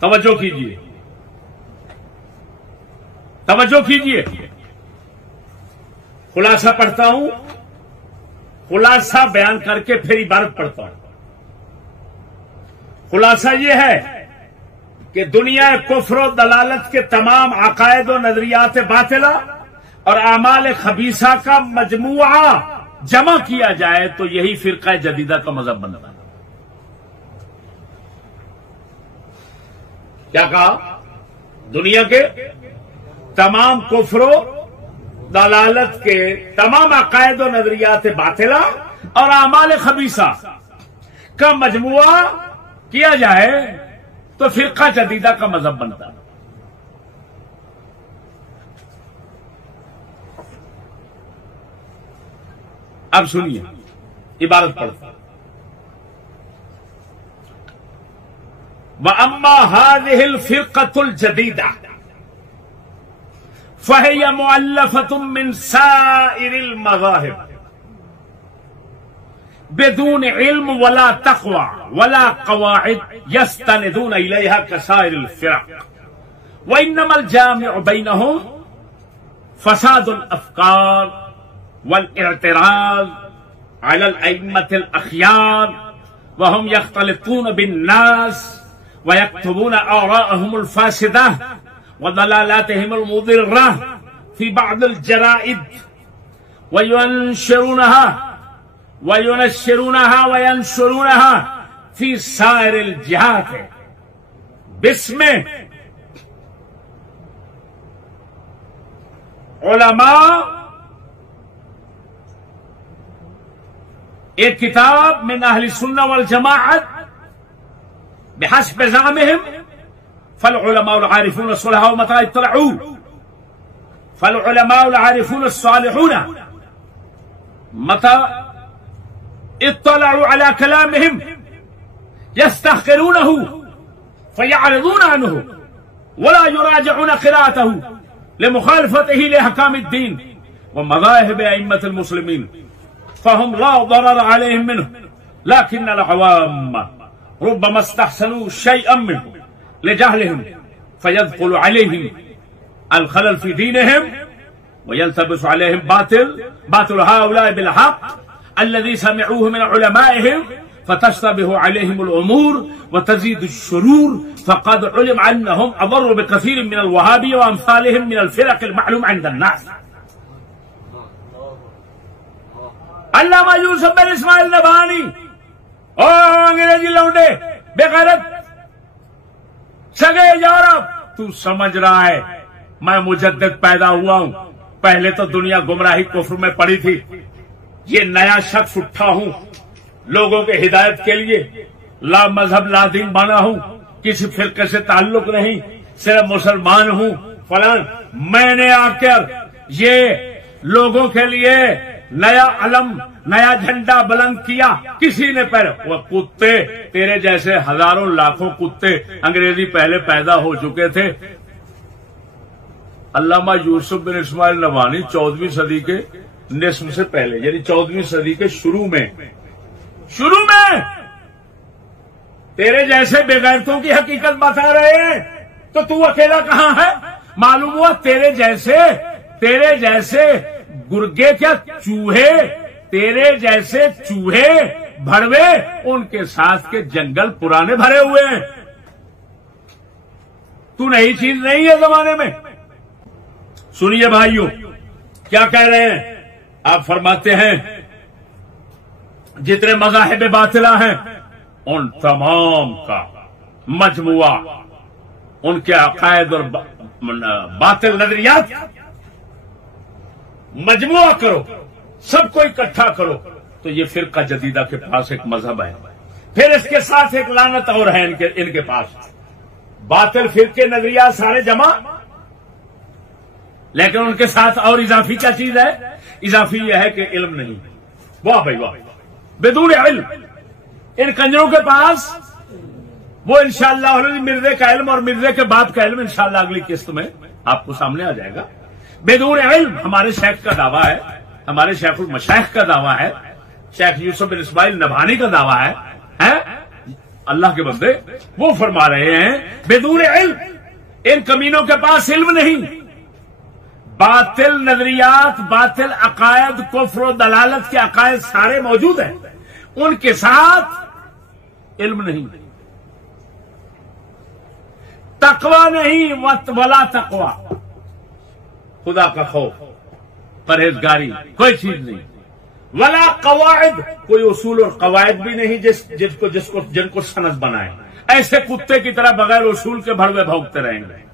توجہ کیجیے، توجہ کیجیے. خلاصہ پڑھتا ہوں، خلاصہ بیان کر کے پھر عبارت پڑھتا ہوں. خلاصہ یہ ہے کہ دنیا کفر و دلالت کے تمام عقائد و نظریات باطلہ اور اعمال خبیثہ کا مجموعہ جمع کیا جائے تو یہی فرقہ جدیدہ کا مذہب بنتا ہے. کیا کہا؟ دنیا کے تمام کفر و دلالت کے تمام عقائد و نظریات باطلہ اور اعمال خبیثہ کا مجموعہ کیا جائے تو فرقہ جدیدہ کا مذہب بنتا ہے. اب سنیے، عبارت پڑھتا. وَأَمَّا هَذِهِ الْفِرْقَةُ الْجَدِيدَةُ فَهِيَ مُؤَلَّفَةٌ مِّن سَائِرِ الْمَذَاهِبِ بدون علم ولا تقوى ولا قواعد يستندون إليها كسائر الفرق، وإنما الجامع بينهم فساد الأفكار والاعتراض على الأئمة الأخيار، وهم يختلطون بالناس ويكتبون آراءهم الفاسدة وضلالاتهم المضرة في بعض الجرائد وينشرونها في سائر الجهات باسم علماء. ایک کتاب من اہل سنہ والجماعت بحسب زعمهم فالعلماء العارفون الصلحاء متى اطلعوا فالعلماء العارفون الصالحون متى اطلعوا على كلامهم يستحقرونه فيعرضون عنه ولا يراجعون قراءته لمخالفته لأحكام الدين ومذاهب أئمة المسلمين فهم لا ضرر عليهم منه لكن العوام ربما استحسنوا شيئا منه لجهلهم فيدخل عليهم الخلل في دينهم ويلتبس عليهم باطل هؤلاء بالحق الذي سمعوه من علمائهم فتشتبه عليهم الأمور وتزيد الشرور فقد علم أنهم أضروا بكثير من الوهابية وأمثالهم من الفرق المعلوم عند الناس. علامہ یوسف بن اسماعیل نبھانی او انگریزی لونڈے بے غیرت سگے یورپ تو سمجھ رہا ہے میں مجدد پیدا ہوا ہوں پہلے تو دنیا گمراہی کفر میں پڑی تھی یہ نیا شخص اٹھا ہوں لوگوں کے ہدایت کے لیے لا مذہب لا دین بنا ہوں کسی فرقے سے تعلق نہیں صرف مسلمان ہوں فلان میں نے آ کر یہ لوگوں کے لیے نیا علم نیا جھنڈا بلند کیا کسی نے پہلے وہ کتے تیرے جیسے ہزاروں لاکھوں کتے انگریزی پہلے پیدا ہو چکے تھے. علامہ یوسف بن اسماعیل نبھانی 14ویں صدی کے نصف سے پہلے یعنی 14ویں صدی کے شروع میں تیرے جیسے بے غیرتوں کی حقیقت بتا رہے ہیں تو اکیلا کہاں ہے. معلوم ہوا تیرے جیسے گرگے کیا چوہے تیرے جیسے چوہے بھڑوے ان کے ساتھ کے جنگل پرانے بھرے ہوئے ہیں. تو نئی چیز نہیں ہے زمانے میں. سنیے بھائیوں کیا کہہ رہے ہیں آپ فرماتے ہیں جتنے مذاہب باطلہ ہیں ان تمام کا مجموعہ ان کے عقائد اور باطل نظریات مجموعہ کرو سب کو اکٹھا کرو تو یہ فرقہ جدیدہ کے پاس ایک مذہب ہے. پھر اس کے ساتھ ایک لعنت اور ہے ان کے پاس باطل فرقے نظریات سارے جمع لیکن ان کے ساتھ اور اضافی کیا چیز ہے. اضافی یہ ہے کہ علم نہیں. واہ بھائی واہ بدون علم ان کنجروں کے پاس وہ انشاءاللہ مرزے کا علم اور مرزے کے باپ کا علم انشاءاللہ اگلی قسط میں آپ کو سامنے آ جائے گا. بدون علم ہمارے شیخ کا دعویٰ ہے ہمارے شیخ المشائخ کا دعویٰ ہے شیخ یوسف بن اسماعیل نبھانی کا دعویٰ ہے اللہ کے بندے وہ فرما رہے ہیں بدون علم ان کمینوں کے پاس علم نہیں. باطل نظریات باطل عقائد کفر و دلالت کے عقائد سارے موجود ہیں ان کے ساتھ علم نہیں تقوی نہیں ولا تقوی خدا کا خوف پرہیزگاری کوئی چیز نہیں ولا قواعد کوئی اصول اور قواعد بھی نہیں جن کو سند بنائے. ایسے کتے کی طرح بغیر اصول کے بھڑوے بھونکتے رہیں گے.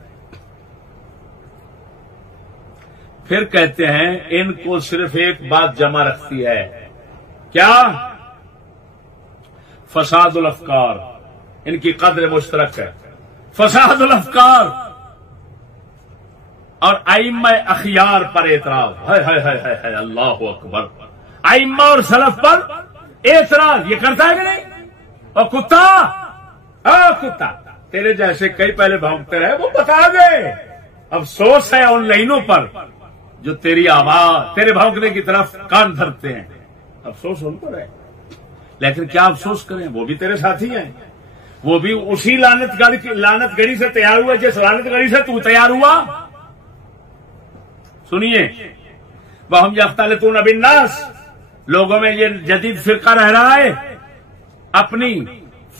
پھر کہتے ہیں ان کو صرف ایک بات جمع رکھتی ہے کیا فساد الافکار. ان کی قدر مشترک ہے فساد الافکار اور ائمہ اخیار پر اعتراض. ہے اللہ اکبر. ائمہ اور سلف پر اعتراض یہ کرتا ہے کہ نہیں. اور کتا تیرے جیسے کئی پہلے بھونکتے رہے وہ بتا دے. افسوس ہے ان لائنوں پر جو تیری آواز تیرے بھونکنے کی طرف کان دھرتے ہیں. افسوس ان پر ہے لیکن کیا افسوس کریں وہ بھی تیرے ساتھی ہیں. وہ بھی اسی لعنت گڑی سے تیار ہوا جس لعنت گڑی سے تو تیار ہوا. سنیے وَهُمْ يَخْتَلِطُونَ بِالنَّاسِ لوگوں میں یہ جدید فرقہ رہ رہا ہے اپنی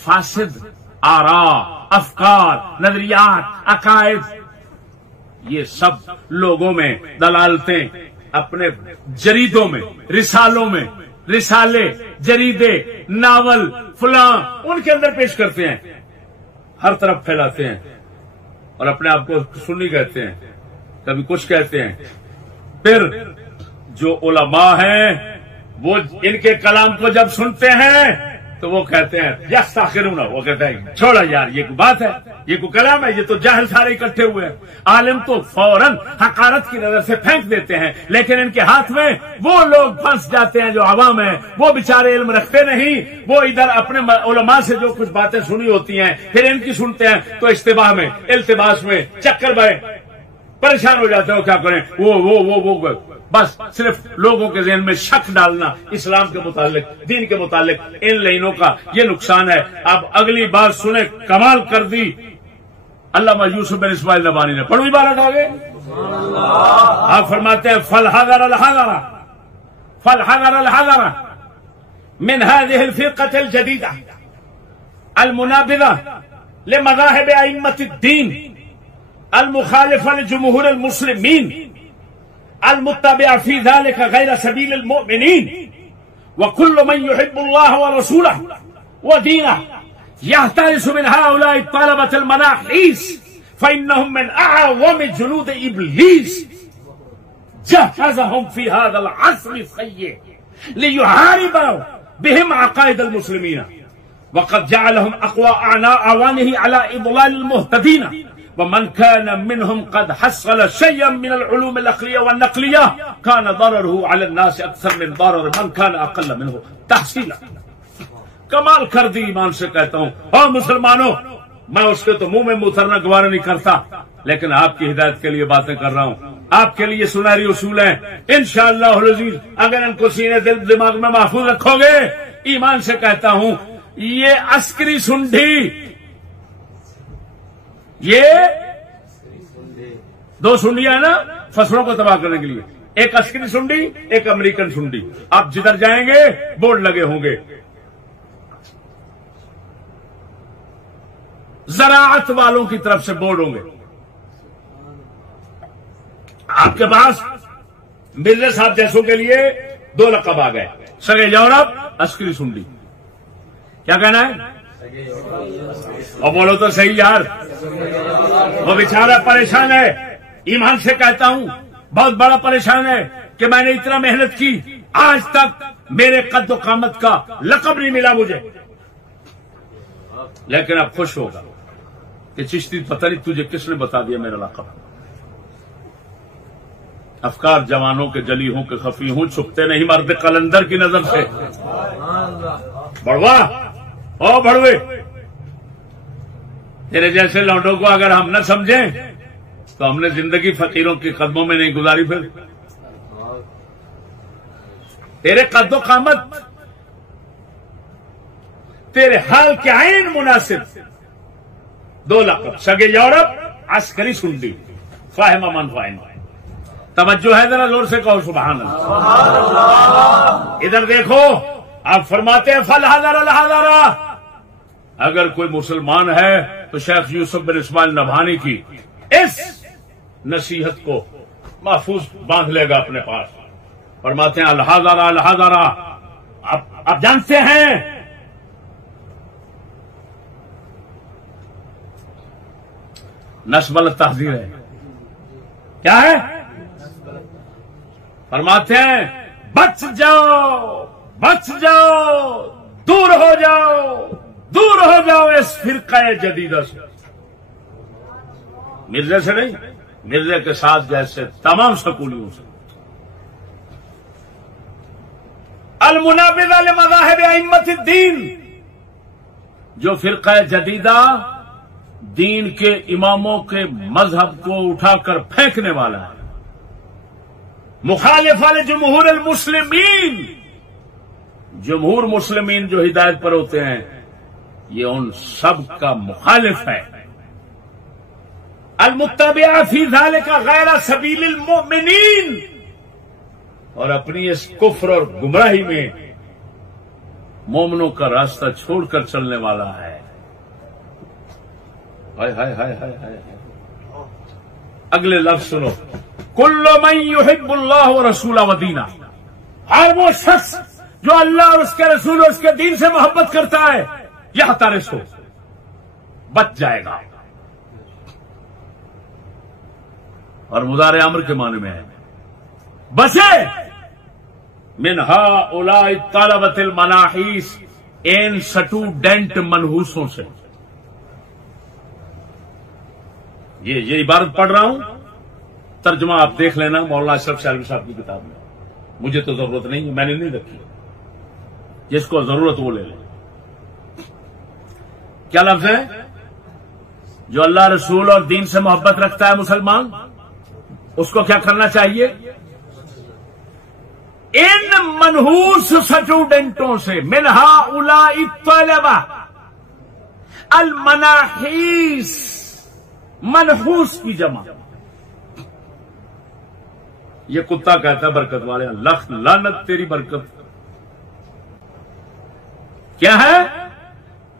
فاسد آراء افکار نظریات عقائد یہ سب لوگوں میں دلالتیں اپنے جریدوں میں رسالے جریدے ناول فلاں ان کے اندر پیش کرتے ہیں ہر طرف پھیلاتے ہیں اور اپنے آپ کو سنی کہتے ہیں کبھی کچھ کہتے ہیں. پھر جو علماء ہیں وہ ان کے کلام کو جب سنتے ہیں تو وہ کہتے ہیں یستاخرون، وہ کہتے ہیں چھوڑا یار یہ کوئی بات ہے، یہ کوئی کلام ہے، یہ تو جاہل سارے اکٹھے ہوئے ہیں۔ عالم تو فوراً حقارت کی نظر سے پھینک دیتے ہیں، لیکن ان کے ہاتھ میں وہ لوگ پھنس جاتے ہیں جو عوام ہیں، وہ بیچارے علم رکھتے نہیں، وہ ادھر اپنے علماء سے جو کچھ باتیں سنی ہوتی ہیں پھر ان کی سنتے ہیں تو اشتباہ میں، التباس میں چکر میں پریشان ہو جاتے ہو۔ کیا کریں، وہ بس صرف لوگوں کے ذہن میں شک ڈالنا اسلام کے متعلق، دین کے متعلق، ان لائنوں کا یہ نقصان ہے۔ اب اگلی بات سنیں، کمال کر دی علامہ یوسف بن اسماعیل نبہانی نے، پڑھو عبارت آگے۔ آپ فرماتے ہیں فالحذر الحذر فالحذر الحذر من هذه الفرقة الجديدة المنابذة لمذاهب أئمة الدين المخالفة لجمهور المسلمين المتبع في ذلك غير سبيل المؤمنين، وكل من يحب الله ورسوله ودينه يحترس من هؤلاء الطلبة المناحيس فإنهم من أعظم جنود إبليس جهزهم في هذا العصر السيء ليحاربوا بهم عقائد المسلمين، وقد جعلهم أقوى أعوانه على إضلال المهتدين، ومن كان منهم قد حصل شيئا من العلوم العقلية والنقلية كان ضرره على الناس أكثر من ضرر من كان أقل منه تحصيلا۔ کمال کر دی ایمان سے کہتا ہوں، اور مسلمانوں میں اس کے تو منہ میں اترنا گوارا نہیں کرتا، لیکن آپ کی ہدایت کے لیے باتیں کر رہا ہوں، آپ کے لیے سنہری اصول ہیں انشاءاللہ العزیز، اگر ان کو سینے دل دماغ میں محفوظ رکھو گے، ایمان سے کہتا ہوں یہ عسکری سنڈی، یہ دو سنڈیاں ہیں نا فصلوں کو تباہ کرنے کے لیے، ایک عسکری سنڈی ایک امریکن سنڈی، آپ جدھر جائیں گے بورڈ لگے ہوں گے، زراعت والوں کی طرف سے بورڈ ہوں گے۔ آپ کے پاس مرزا صاحب جیسوں کے لیے دو لقب آ گئے، سگے یورپ، عسکری سنڈی، کیا کہنا ہے؟ اور بولو تو صحیح یار، وہ بیچارہ پریشان ہے، ایمان سے کہتا ہوں بہت بڑا پریشان ہے کہ میں نے اتنا محنت کی، آج تک میرے قد و قامت کا لقب نہیں ملا مجھے، لیکن اب خوش ہوگا کہ چشتی پتہ نہیں تجھے کس نے بتا دیا میرا لقب۔ افکار جوانوں کے جلی ہوں کہ خفی ہوں، چھپتے نہیں مرد قلندر کی نظر سے۔ بڑوا او بڑوے، تیرے جیسے لونڈوں کو اگر ہم نہ سمجھیں تو ہم نے زندگی فقیروں کے قدموں میں نہیں گزاری، پھر تیرے قد و قامت تیرے حال کے عین مناسب دو لقب، سگے یورپ، عسکری سنڈی، فاہم من فاہم۔ توجہ ہے ذرا زور سے کہو سبحان اللہ۔ ادھر دیکھو آپ فرماتے ہیں فالحذر الحذر، اگر کوئی مسلمان ہے تو شیخ یوسف بن اسماعیل نبہانی کی اس نصیحت کو محفوظ باندھ لے گا اپنے پاس۔ فرماتے ہیں الحذر الحذر، آپ جانتے ہیں نسب التحذیر ہے، کیا ہے؟ فرماتے ہیں بچ جاؤ بچ جاؤ، دور ہو جاؤ دور ہو جاؤ اس فرقہ جدیدہ سے، مرزا سے نہیں، مرزا کے ساتھ جیسے تمام سکولیوں سے۔ المنابذہ لمذاہب ائمۃ الدین، جو فرقہ جدیدہ دین کے اماموں کے مذہب کو اٹھا کر پھینکنے والا ہے، مخالفہ لجمہور المسلمین، جمہور مسلمین جو ہدایت پر ہوتے ہیں یہ ان سب کا مخالف ہے، المتبع فی ذلک غیر سبیل المؤمنین، اور اپنی اس کفر اور گمراہی میں مومنوں کا راستہ چھوڑ کر چلنے والا ہے۔ ہائے ہائے ہائے ہائے ہائے، اگلے لفظ سنو، کل من یحب اللہ ورسولہ ودینہ، ہر وہ شخص جو اللہ اور اس کے رسول اور اس کے دین سے محبت کرتا ہے یحترس ہو، بچ جائے گا، اور مضارع امر کے معنی میں ہے بچے، من ہؤلاء الطلبۃ المناحیس، ان سٹوڈنٹ منحوسوں سے. یہ عبارت پڑھ رہا ہوں، ترجمہ آپ دیکھ لینا مولانا اشرف شاروی صاحب کی کتاب میں. مجھے تو ضرورت نہیں ہے، میں نے نہیں رکھی، جس کو ضرورت وہ لے لے. کیا لفظ ہے؟ جو اللہ رسول اور دین سے محبت رکھتا ہے مسلمان، اس کو کیا کرنا چاہیے؟ ان منحوس سٹوڈنٹوں سے، منہا اولائی الطلبہ المناحیس، منحوس کی جمع. یہ کتا کہتا ہے برکت والے، لخت لعنت تیری برکت. کیا ہے؟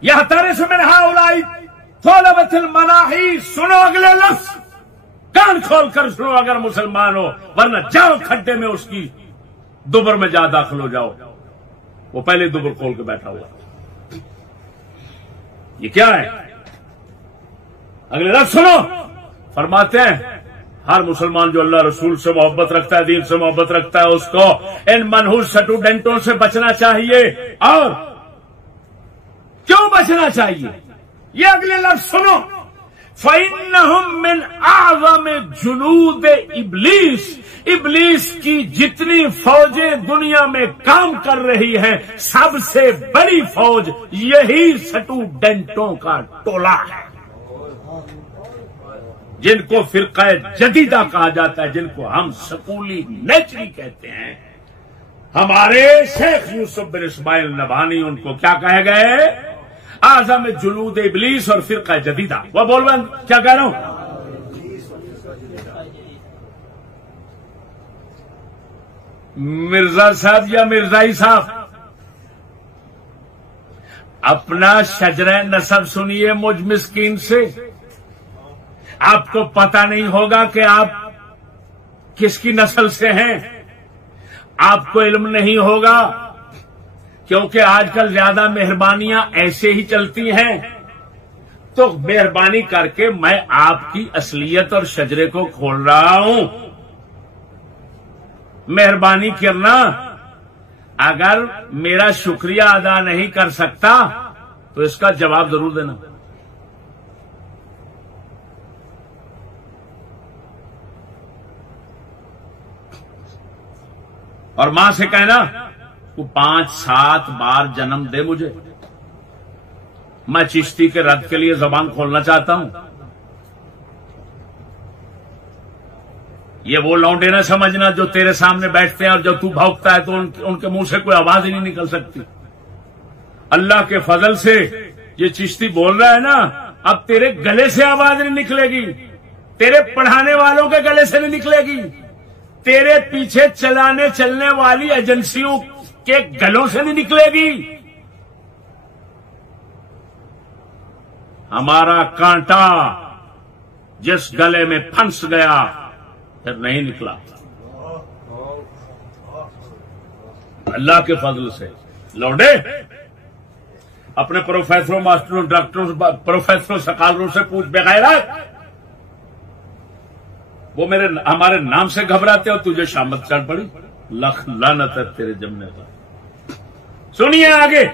یہ ترس منہا اولائی طلبۃ المناحیس. سنو اگلے لفظ، کان کھول کر سنو اگر مسلمان ہو، ورنہ جاؤ کھڈے میں اس کی دوبر میں جا داخل ہو جاؤ. وہ پہلے دوبر کھول کے بیٹھا ہوا. یہ کیا ہے؟ اگلے لفظ سنو. فرماتے ہیں ہر مسلمان جو اللہ رسول سے محبت رکھتا ہے، دین سے محبت رکھتا ہے، اس کو ان منحوس سٹوڈنٹوں سے بچنا چاہیے. اور کیوں بچنا چاہیے؟ یہ اگلے لفظ سنو. فَإِنَّهُمْ مِنْ أَعْظَمِ جُنُودِ ابلیس. ابلیس کی جتنی فوجیں دنیا میں کام کر رہی ہیں، سب سے بڑی فوج یہی سٹوڈنٹوں کا ٹولہ ہے، جن کو فرقہ جدیدہ کہا جاتا ہے، جن کو ہم سکولی نیچری کہتے ہیں. ہمارے شیخ یوسف بن اسماعیل نبہانی ان کو کیا کہے گئے؟ اعظم جنود ابلیس اور فرقہ جدیدہ. وہ بول میں کیا کہہ رہا ہوں؟ مرزا صاحب یا مرزائی صاحب، اپنا شجرہ نسب سنیے مجھ مسکین سے. آپ کو پتہ نہیں ہوگا کہ آپ کس کی نسل سے ہیں، آپ کو علم نہیں ہوگا، کیونکہ آج کل زیادہ مہربانیاں ایسے ہی چلتی ہیں. تو مہربانی کر کے میں آپ کی اصلیت اور شجرے کو کھول رہا ہوں. مہربانی کرنا. اگر میرا شکریہ ادا نہیں کر سکتا تو اس کا جواب ضرور دینا. اور ماں سے کہنا تو 5-7 بار جنم دے مجھے، میں چشتی کے رد کے لیے زبان کھولنا چاہتا ہوں. یہ وہ لونڈے نہ سمجھنا جو تیرے سامنے بیٹھتے ہیں اور جب تو بھونکتا ہے تو ان کے منہ سے کوئی آواز ہی نہیں نکل سکتی. اللہ کے فضل سے یہ چشتی بول رہا ہے نا، اب تیرے گلے سے آواز نہیں نکلے گی، تیرے پڑھانے والوں کے گلے سے نہیں نکلے گی، تیرے پیچھے چلنے والی ایجنسیوں کے گلوں سے نہیں نکلے گی. ہمارا کانٹا جس گلے میں پھنس گیا پھر نہیں نکلا. اللہ کے فضل سے. لوڈے اپنے پروفیسروں، ماسٹروں، ڈاکٹروں، پروفیسروں، سکالروں سے پوچھ بغیرت، وہ ہمارے نام سے گھبراتے ہو، تجھے شامت چڑھ پڑی. لخ لعنت ہے تیرے جمنے پر. سنیے آگے.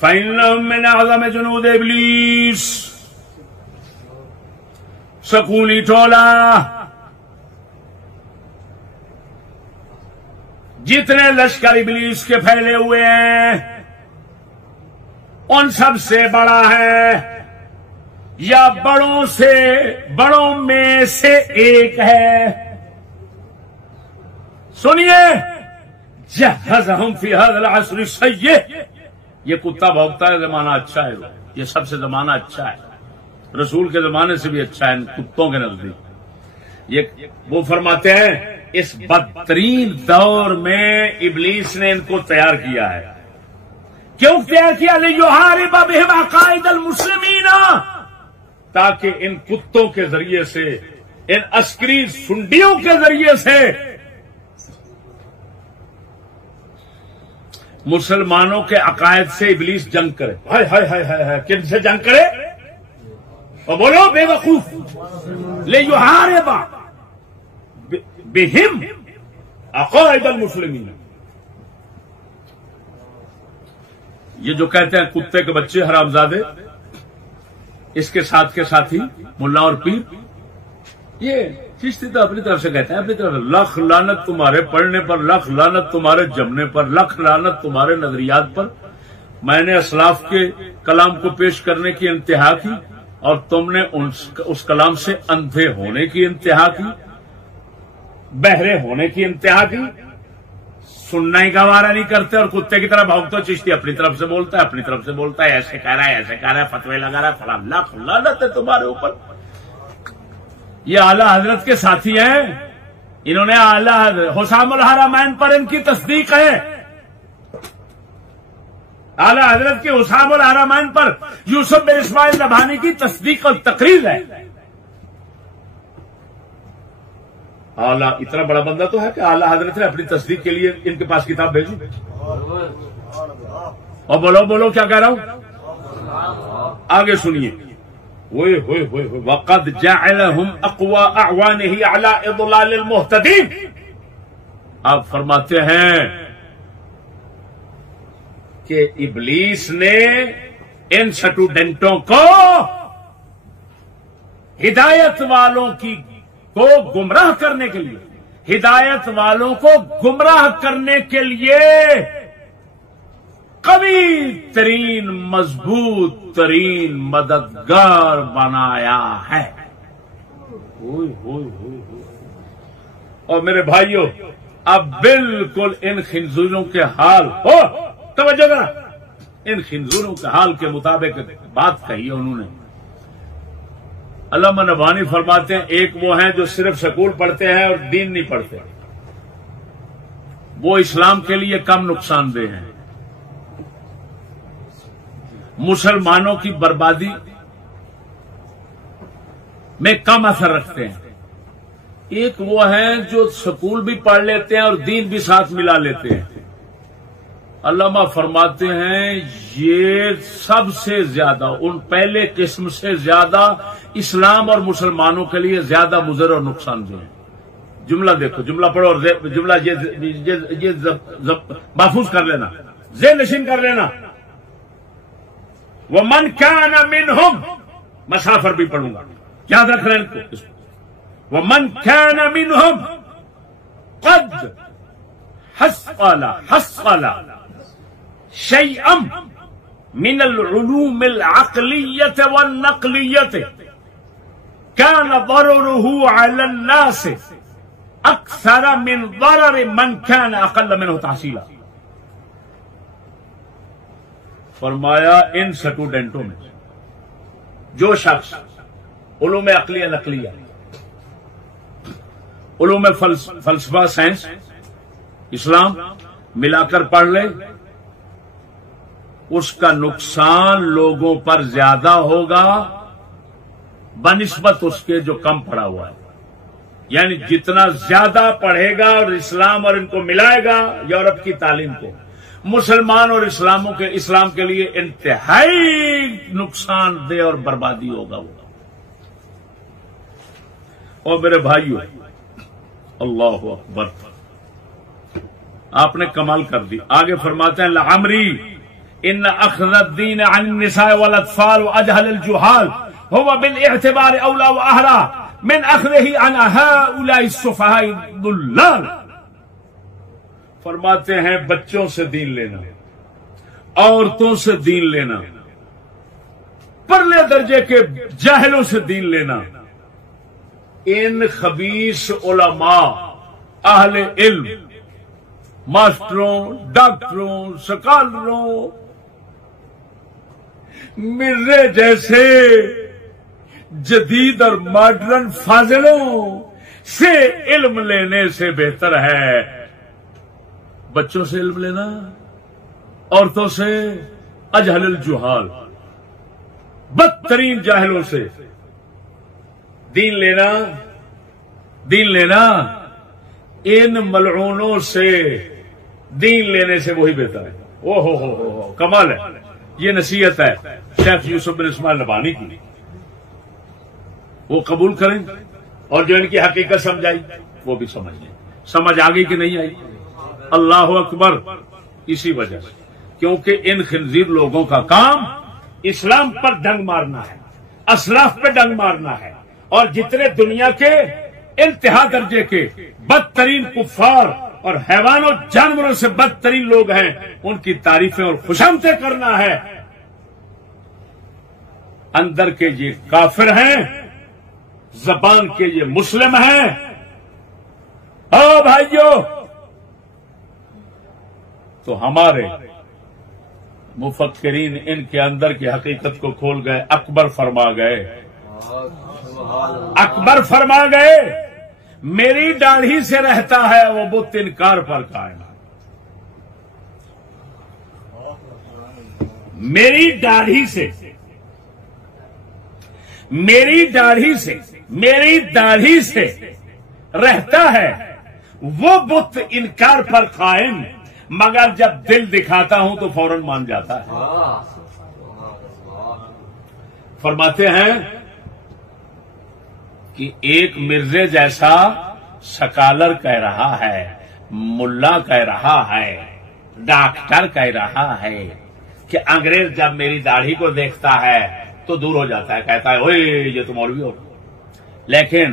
فَإِنَّهُمْ مِنْ أَعْظَمِ جُنُودِ ابلیس. سکولی ٹولہ جتنے لشکر ابلیس کے پھیلے ہوئے ہیں ان سب سے بڑا ہے، یا بڑوں میں سے ایک ہے. سنیے. جہزہم فی ھذا العصر السیء. یہ کتا بھونکتا ہے، زمانہ اچھا ہے، یہ سب سے زمانہ اچھا ہے، رسول کے زمانے سے بھی اچھا ہے ان کتوں کے نزدیک. یہ وہ فرماتے ہیں اس بدترین دور میں ابلیس نے ان کو تیار کیا ہے. کیوں تیار کیا؟ لیحارب بہم عقائد المسلمین، تاکہ ان کتوں کے ذریعے سے، ان عسکری سنڈیوں کے ذریعے سے مسلمانوں کے عقائد سے ابلیس جنگ کرے. ہائے ہائے ہائے ہائے، کن سے جنگ کرے؟ اور بولو بے وقوف. لیحارب بہم عقائد المسلمین. یہ جو کہتے ہیں کتے کے بچے حرامزادے، اس کے ساتھی ملا اور پیر، یہ چشتی تو اپنی طرف سے کہتے ہیں، اپنی طرف سے لکھ لعنت تمہارے پڑھنے پر، لکھ لعنت تمہارے جمنے پر، لکھ لعنت تمہارے نظریات پر۔ میں نے اسلاف کے کلام کو پیش کرنے کی انتہا کی اور تم نے اس کلام سے اندھے ہونے کی انتہا کی، بہرے ہونے کی انتہا کی، سننا ہی گوارا نہیں کرتے اور کتے کی طرح بھونکتے۔ چشتی اپنی طرف سے بولتا ہے، اپنی طرف سے بولتا ہے، ایسے کہہ رہا ہے، ایسے کہہ رہا ہے، فتوے لگا رہا ہے، فلاں، لکھ لعنت ہے تمہارے اوپر۔ یہ اعلی حضرت کے ساتھی ہیں، انہوں نے اعلی حضرت حسام الحرمین پر ان کی تصدیق ہے، اعلی حضرت کے حسام الحرمین پر یوسف بن اسماعیل نبھانی کی تصدیق اور تقریر ہے۔ اعلی اتنا بڑا بندہ تو ہے کہ اعلی حضرت نے اپنی تصدیق کے لیے ان کے پاس کتاب بھیجی۔ اور بولو کیا کہہ رہا ہوں، آگے سنیے۔ وَقَدْ جَعَلَهُمْ أَقْوَى أَعْوَانِهِ عَلَىٰ إِضْلَالِ الْمُهْتَدِينَ۔ آپ فرماتے ہیں کہ ابلیس نے ان سٹوڈنٹوں کو ہدایت والوں کو گمراہ کرنے کے لیے، ہدایت والوں کو گمراہ کرنے کے لیے قوی ترین، مضبوط ترین مددگار بنایا ہے۔ اور میرے بھائیوں، اب بالکل ان خنزوروں کے حال ہو، توجہ کرنا، ان خنزوروں کے حال کے مطابق بات کہی ہے انہوں نے۔ علامہ نبھانی فرماتے ہیں ایک وہ ہیں جو صرف سکول پڑھتے ہیں اور دین نہیں پڑھتے، وہ اسلام کے لیے کم نقصان دہ ہیں، مسلمانوں کی بربادی میں کم اثر رکھتے ہیں۔ ایک وہ ہیں جو سکول بھی پڑھ لیتے ہیں اور دین بھی ساتھ ملا لیتے ہیں۔ علامہ فرماتے ہیں یہ سب سے زیادہ، ان پہلے قسم سے زیادہ اسلام اور مسلمانوں کے لیے زیادہ مضر اور نقصان دہ ہیں۔ جملہ دیکھو، جملہ پڑھو اور جملہ یہ محفوظ کر لینا، ذہن نشین کر لینا۔ وَمَنْ كَانَ مِنْهُمْ، مسافر بھی پڑھوں گا، یاد رکھ رہے ہیں اس کو۔ وَمَنْ كَانَ مِنْهُمْ قَدْ حَصَّلَ شَيْئًا مِنَ الْعُلُومِ الْعَقْلِيَّةِ وَالنَّقْلِيَّةِ كَانَ ضَرَرُهُ عَلَى النَّاسِ أَكْثَرَ مِنْ ضَرَرِ مَنْ كَانَ أَقَلَّ مِنْهُ تَحْصِيلًا۔ فرمایا ان سٹوڈنٹوں میں جو شخص علوم عقلیہ نقلیہ، علوم فلسفہ، سائنس، اسلام ملا کر پڑھ لے، اس کا نقصان لوگوں پر زیادہ ہوگا بنسبت اس کے جو کم پڑھا ہوا ہے۔ یعنی جتنا زیادہ پڑھے گا اور اسلام اور ان کو ملائے گا یورپ کی تعلیم کو، مسلمان اور اسلام کے لیے انتہائی نقصان دہ اور بربادی ہوگا وہ۔ اور میرے بھائیو، اللہ اکبر، آپ نے کمال کر دی۔ آگے فرماتے ہیں لعمری ان اخذ الدین عن النساء والاطفال واجهل الجهال هو بالاعتبار اولى واحرى من اخذه عن هؤلاء السفهاء الضلال۔ فرماتے ہیں بچوں سے دین لینا، عورتوں سے دین لینا، پرلے درجے کے جاہلوں سے دین لینا، ان خبیث علماء، اہل علم، ماسٹروں، ڈاکٹروں، سکالروں، مرزے جیسے جدید اور ماڈرن فاضلوں سے علم لینے سے بہتر ہے بچوں سے علم لینا، عورتوں سے، اجہل الجہال، بدترین جاہلوں سے دین لینا، ان ملعونوں سے دین لینے سے وہی بہتر ہے۔ او ہو کمال ہے، یہ نصیحت ہے شیخ یوسف بن اسماعیل نبھانی کی، وہ قبول کریں اور جو ان کی حقیقت سمجھائی وہ بھی سمجھ لیں۔ سمجھ آ گئی کہ نہیں آئی؟ اللہ اکبر۔ اسی وجہ سے کیونکہ ان خنزیر لوگوں کا کام اسلام پر ڈنگ مارنا ہے، اسلاف پہ ڈنگ مارنا ہے، اور جتنے دنیا کے انتہا درجے کے بدترین کفار اور حیوانوں جانوروں سے بدترین لوگ ہیں ان کی تعریفیں اور خوشامدیں کرنا ہے۔ اندر کے یہ کافر ہیں، زبان کے یہ مسلم ہیں۔ او بھائیو، تو ہمارے مفکرین ان کے اندر کی حقیقت کو کھول گئے۔ اکبر فرما گئے میری داڑھی سے رہتا ہے وہ بت انکار پر قائم ہے، میری داڑھی سے رہتا ہے وہ بت انکار پر قائم، مگر جب دل دکھاتا ہوں تو فوراً مان جاتا ہے۔ فرماتے ہیں کہ ایک مرزے جیسا سکالر کہہ رہا ہے، ملا کہہ رہا ہے، ڈاکٹر کہہ رہا ہے کہ انگریز جب میری داڑھی کو دیکھتا ہے تو دور ہو جاتا ہے، کہتا ہے اوئے یہ تو مولوی ہو، لیکن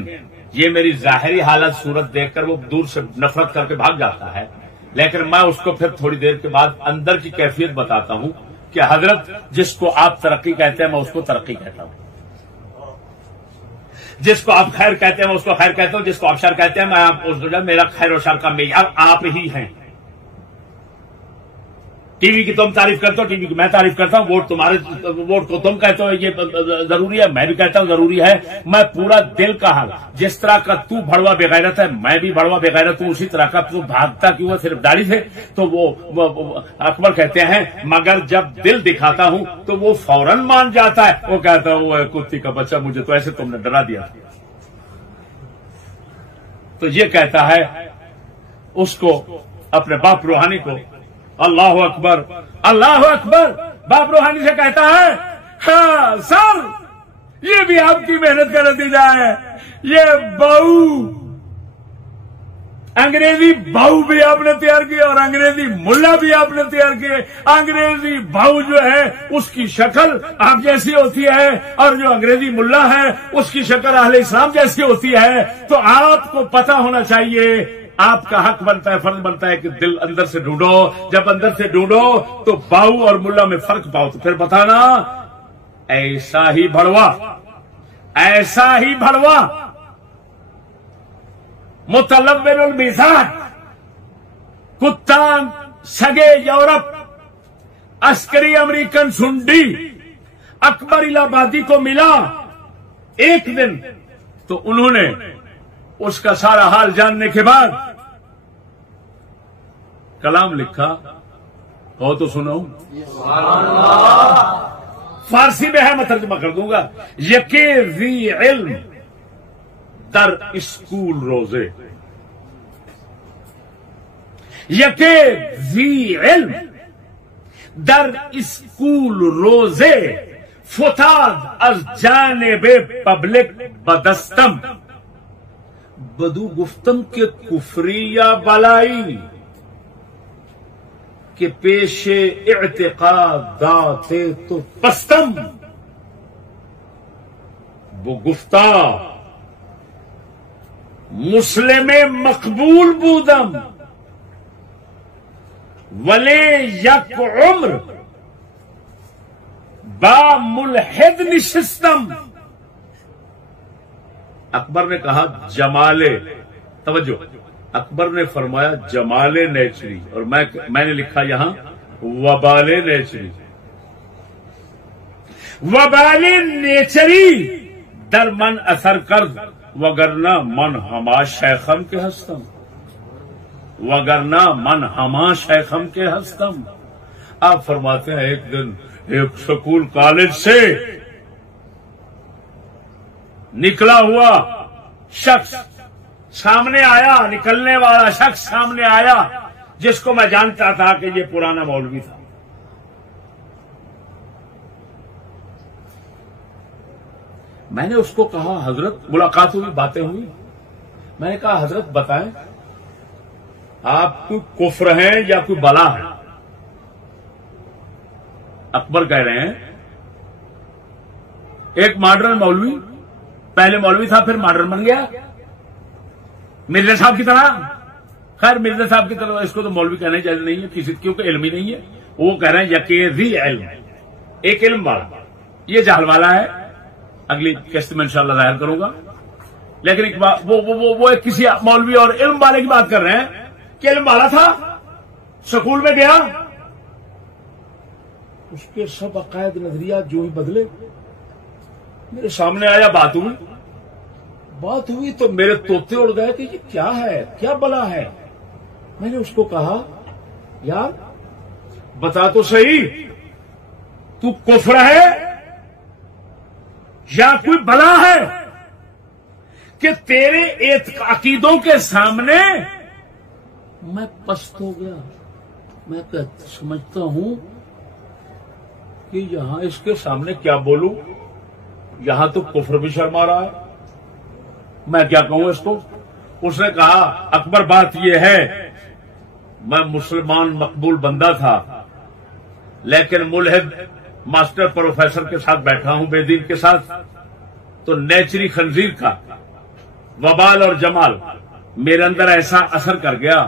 یہ میری ظاہری حالت صورت دیکھ کر وہ دور سے نفرت کر کے بھاگ جاتا ہے، لیکن میں اس کو پھر تھوڑی دیر کے بعد اندر کی کیفیت بتاتا ہوں کہ حضرت جس کو آپ ترقی کہتے ہیں میں اس کو ترقی کہتا ہوں، جس کو آپ خیر کہتے ہیں میں اس کو خیر کہتا ہوں، جس کو آپ شر کہتے ہیں میں آپ اس کو، میرا خیر و شر کا معیار آپ ہی ہیں۔ ٹی وی کی تم تعریف کرتے ہو، ٹی وی کی میں تعریف کرتا ہوں، ووٹ تمہارے، ووٹ کو تم کہتے ہو یہ ضروری ہے، میں بھی کہتا ہوں ضروری ہے، میں پورا دل کا حال، جس طرح کا تو بھڑوا بے غیرت ہے میں بھی بھڑوا بے غیرت ہوں، اسی طرح کا تو بھاگتا کیوں ہے صرف داڑھی سے، تو وہ اکبر کہتے ہیں مگر جب دل دکھاتا ہوں تو وہ فوراً مان جاتا ہے، وہ کہتا ہے وہ کتی کا بچہ مجھے تو ایسے تم نے ڈرا دیا، تو یہ کہتا ہے اس کو اپنے باپ روحانی کو، اللہ اکبر اللہ اکبر، باپ روحانی سے کہتا ہے ہاں سر یہ بھی آپ کی محنت کا نتیجہ ہے، یہ بہو انگریزی بہو بھی آپ نے تیار کی اور انگریزی ملا بھی آپ نے تیار کیے، انگریزی بہو جو ہے اس کی شکل آپ جیسی ہوتی ہے اور جو انگریزی ملا ہے اس کی شکل اہل اسلام جیسی ہوتی ہے، تو آپ کو پتا ہونا چاہیے، آپ کا حق بنتا ہے، فرض بنتا ہے کہ دل اندر سے ڈھونڈو، جب اندر سے ڈھونڈو تو باؤ اور ملا میں فرق پاؤ تو پھر بتانا ایسا ہی بھڑوا متلون المزاج، کتا سگے یورپ عسکری امریکن سنڈی اکبر الہبادی کو ملا ایک دن، تو انہوں نے اس کا سارا حال جاننے کے بعد کلام لکھا، ہو تو سنو، فارسی میں ہے میں ترجمہ کر دوں گا، یکے ذی علم در اسکول روزے، یکے ذی علم در اسکول روزے، فتاد از جانب پبلک بدستم، بدو گفتم کے کفری یا بلائی کہ پیش اعتقادات تو پستم، وہ گفتہ مسلم مقبول بودم ولی یک عمر با ملحد نشستم۔ اکبر نے کہا جمال، توجہ، اکبر نے فرمایا جمال نیچری، اور میں نے لکھا یہاں وبال نیچری، وبال نیچری در من اثر کرد وگرنہ من ہما شیخم کے ہستم، وگرنہ من ہما شیخم کے ہستم۔ آپ فرماتے ہیں ایک دن ایک سکول کالج سے نکلا ہوا شخص سامنے آیا، نکلنے والا شخص سامنے آیا جس کو میں جانتا تھا کہ یہ پرانا مولوی تھا۔ میں نے اس کو کہا حضرت، ملاقات ہوئی، باتیں ہوئی، میں نے کہا حضرت بتائیں آپ کوئی کفر ہیں یا کوئی بلا ہے؟ اکبر کہہ رہے ہیں ایک ماڈرن مولوی، پہلے مولوی تھا پھر ماڈرن بن گیا مرزا صاحب کی طرح. خیر مرزا صاحب کی طرح اس کو تو مولوی کہنا ہی جائز نہیں ہے کسی، کیونکہ علم ہی نہیں ہے. وہ کہہ رہے ہیں یقین علم، ایک علم والا، یہ جہل والا ہے. اگلی قسط میں انشاءاللہ ظاہر کروں گا. لیکن ایک بات وہ ایک کسی مولوی اور علم والے کی بات کر رہے ہیں کہ علم والا تھا، سکول میں گیا، اس کے سب عقائد نظریات جو ہی بدلے. میرے سامنے آیا، بات ہوئی تو میرے طوطے اڑ گئے کہ یہ کیا ہے، کیا بلا ہے. میں نے اس کو کہا یار بتا تو صحیح، تو کفر ہے یا کوئی بلا ہے کہ تیرے عقیدوں کے سامنے میں پست ہو گیا. میں سمجھتا ہوں کہ یہاں اس کے سامنے کیا بولوں، یہاں تو کفر بھی شرم آ رہا ہے، میں کیا کہوں اس کو. اس نے کہا اکبر بات یہ ہے میں مسلمان مقبول بندہ تھا، لیکن ملحد ماسٹر پروفیسر کے ساتھ بیٹھا ہوں، بے دین کے ساتھ، تو نیچری خنزیر کا وبال اور جمال میرے اندر ایسا اثر کر گیا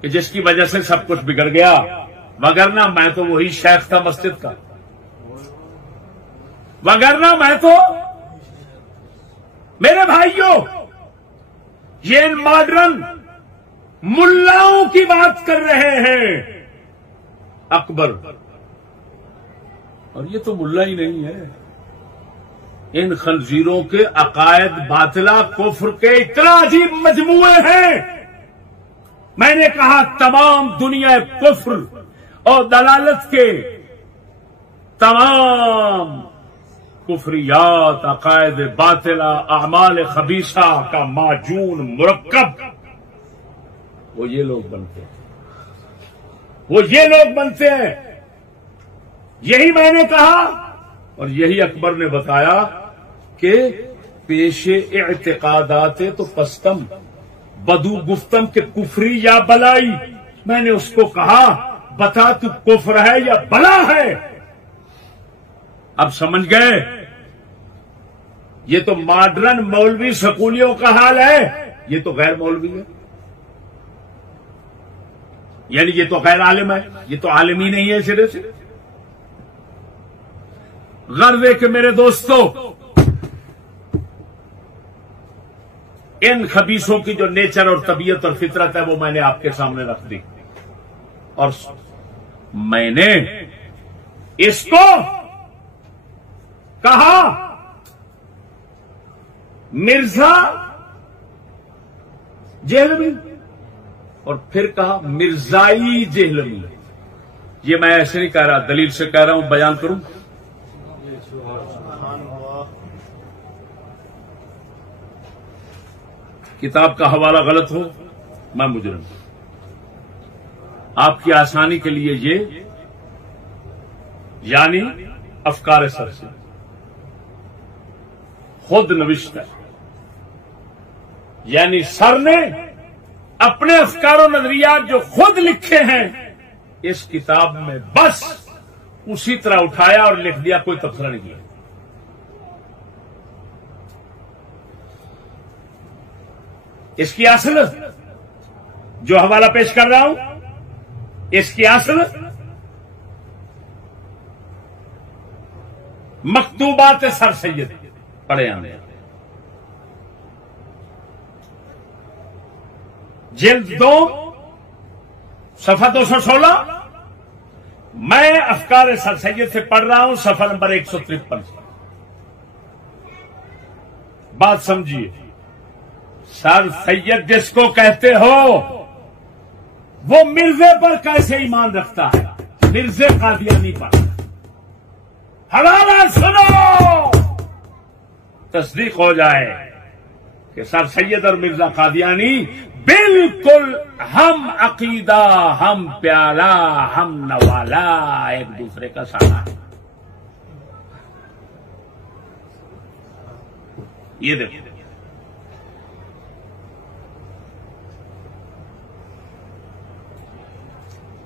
کہ جس کی وجہ سے سب کچھ بگڑ گیا. وگرنہ میں تو وہی شیخ تھا مسجد کا، وگرنہ میں تو. میرے بھائیوں یہ ان ماڈرن ملاؤں کی بات کر رہے ہیں اکبر، اور یہ تو ملا ہی نہیں ہے. ان خنزیروں کے عقائد باطلہ کفر کے اتنا عجیب مجموعے ہیں. میں نے کہا تمام دنیا کفر اور دلالت کے تمام کفریات، عقائد باطلہ، اعمال خبیثہ کا معجون مرکب وہ یہ لوگ بنتے ہیں، وہ یہ لوگ بنتے ہیں. یہی میں نے کہا اور یہی اکبر نے بتایا کہ پیش اعتقادات تو پستم بدو گفتم کے کفری یا بلائی. میں نے اس کو کہا بتا تو کفر ہے یا بلا ہے. اب سمجھ گئے یہ تو ماڈرن مولوی سکولیوں کا حال ہے، یہ تو غیر مولوی ہے، یعنی یہ تو غیر عالم ہے، یہ تو عالم ہی نہیں ہے سرے سے. غرض ہے کہ میرے دوستو ان خبیثوں کی جو نیچر اور طبیعت اور فطرت ہے وہ میں نے آپ کے سامنے رکھ دی، اور میں نے اس کو کہا مرزا جہلمی اور پھر کہا مرزائی جہلمی. یہ میں ایسے نہیں کہہ رہا، دلیل سے کہہ رہا ہوں، بیان کروں. کتاب کا حوالہ غلط ہو میں مجرم ہوں. آپ کی آسانی کے لیے یہ یعنی افکار سر سے خود نوشت ہے، یعنی سر نے اپنے افکار و نظریات جو خود لکھے ہیں اس کتاب میں بس اسی طرح اٹھایا اور لکھ دیا، کوئی تبصرہ نہیں کیا. اس کی اصل جو حوالہ پیش کر رہا ہوں اس کی اصل مکتوبات سر سید پڑھے ہمیں، جلد 2 صفحہ 216. میں افکار سر سید سے پڑھ رہا ہوں صفحہ نمبر 153. بات سمجھیے، سر سید جس کو کہتے ہو وہ مرزے پر کیسے ایمان رکھتا ہے؟ مرزے قادیانی پر. حوالہ سنو تصدیق ہو جائے کہ سر سید اور مرزا قادیانی بالکل ہم عقیدہ، ہم پیالہ، ہم نوالا، ایک دوسرے کا سارا. یہ دیکھو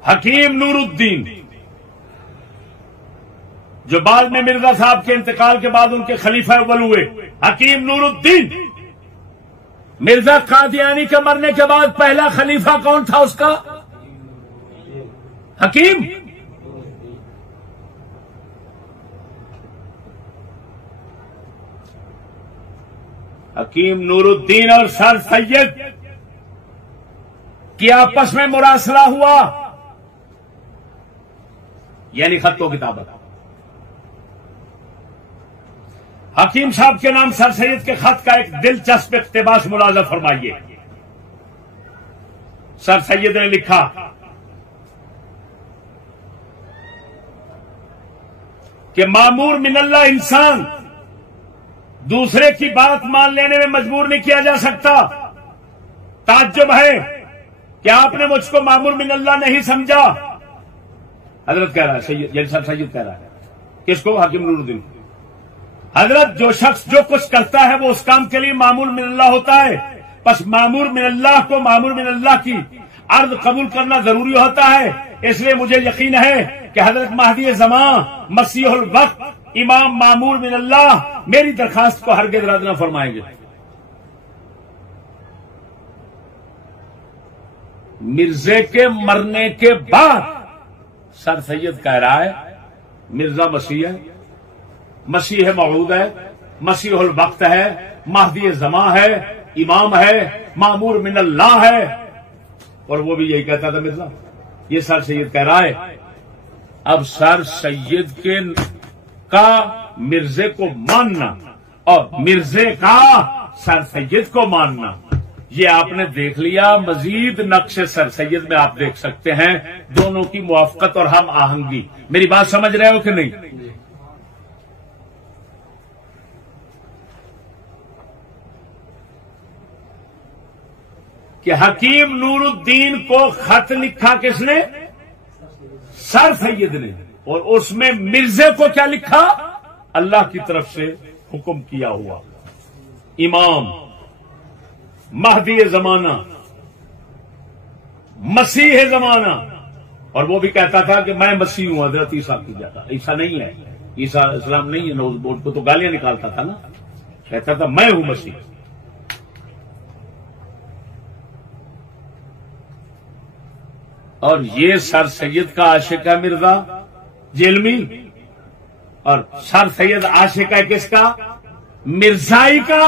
حکیم نور الدین جو بعد میں مرزا صاحب کے انتقال کے بعد ان کے خلیفہ اول ہوئے، حکیم نور الدین۔ مرزا قادیانی کے مرنے کے بعد پہلا خلیفہ کون تھا اس کا؟ حکیم۔ حکیم نور الدین اور سر سید کی آپس میں مراسلہ ہوا، یعنی خط و کتابت۔ حکیم صاحب کے نام سر سید کے خط کا ایک دلچسپ اقتباس ملاحظہ فرمائیے۔ سر سید نے لکھا کہ مامور من اللہ انسان دوسرے کی بات مان لینے میں مجبور نہیں کیا جا سکتا۔ تعجب ہے کہ آپ نے مجھ کو مامور من اللہ نہیں سمجھا۔ حضرت کہہ رہا ہے، سید یعنی سر سید کہہ رہا ہے، کس کو؟ حکیم نور الدین۔ حضرت جو شخص جو کچھ کرتا ہے وہ اس کام کے لیے مامور من اللہ ہوتا ہے، بس مامور من اللہ کو مامور من اللہ کی عرض قبول کرنا ضروری ہوتا ہے۔ اس لیے مجھے یقین ہے کہ حضرت مہدی زمان مسیح الوقت امام مامور من اللہ میری درخواست کو ہرگز رد نہ فرمائیں گے۔ مرزے کے مرنے کے بعد سر سید کہہ رہا ہے مرزا مسیح ہے، مسیح موعود ہے، مسیح الوقت ہے، مہدی زمان ہے، امام ہے، مامور من اللہ ہے، اور وہ بھی یہی کہتا تھا مرزا۔ یہ سر سید کہہ رہا ہے۔ اب سر سید کے کا مرزے کو ماننا اور مرزے کا سر سید کو ماننا، یہ آپ نے دیکھ لیا۔ مزید نقش سر سید میں آپ دیکھ سکتے ہیں دونوں کی موافقت اور ہم آہنگی۔ میری بات سمجھ رہے ہو کہ نہیں؟ کہ حکیم نور الدین کو خط لکھا کس نے؟ سر سید نے، اور اس میں مرزے کو کیا لکھا؟ اللہ کی طرف سے حکم کیا ہوا امام مہدی زمانہ مسیح زمانہ، اور وہ بھی کہتا تھا کہ میں مسیح ہوں، حضرت عیسیٰ کی جگہ۔ عیسیٰ نہیں ہے، عیسیٰ اسلام نہیں ہے، نوز بورڈ کو تو گالیاں نکالتا تھا نا، کہتا تھا میں ہوں مسیح۔ اور یہ سر سید کا عاشق ہے مرزا جیلمی، اور سر سید عاشق ہے کس کا؟ مرزائی کا۔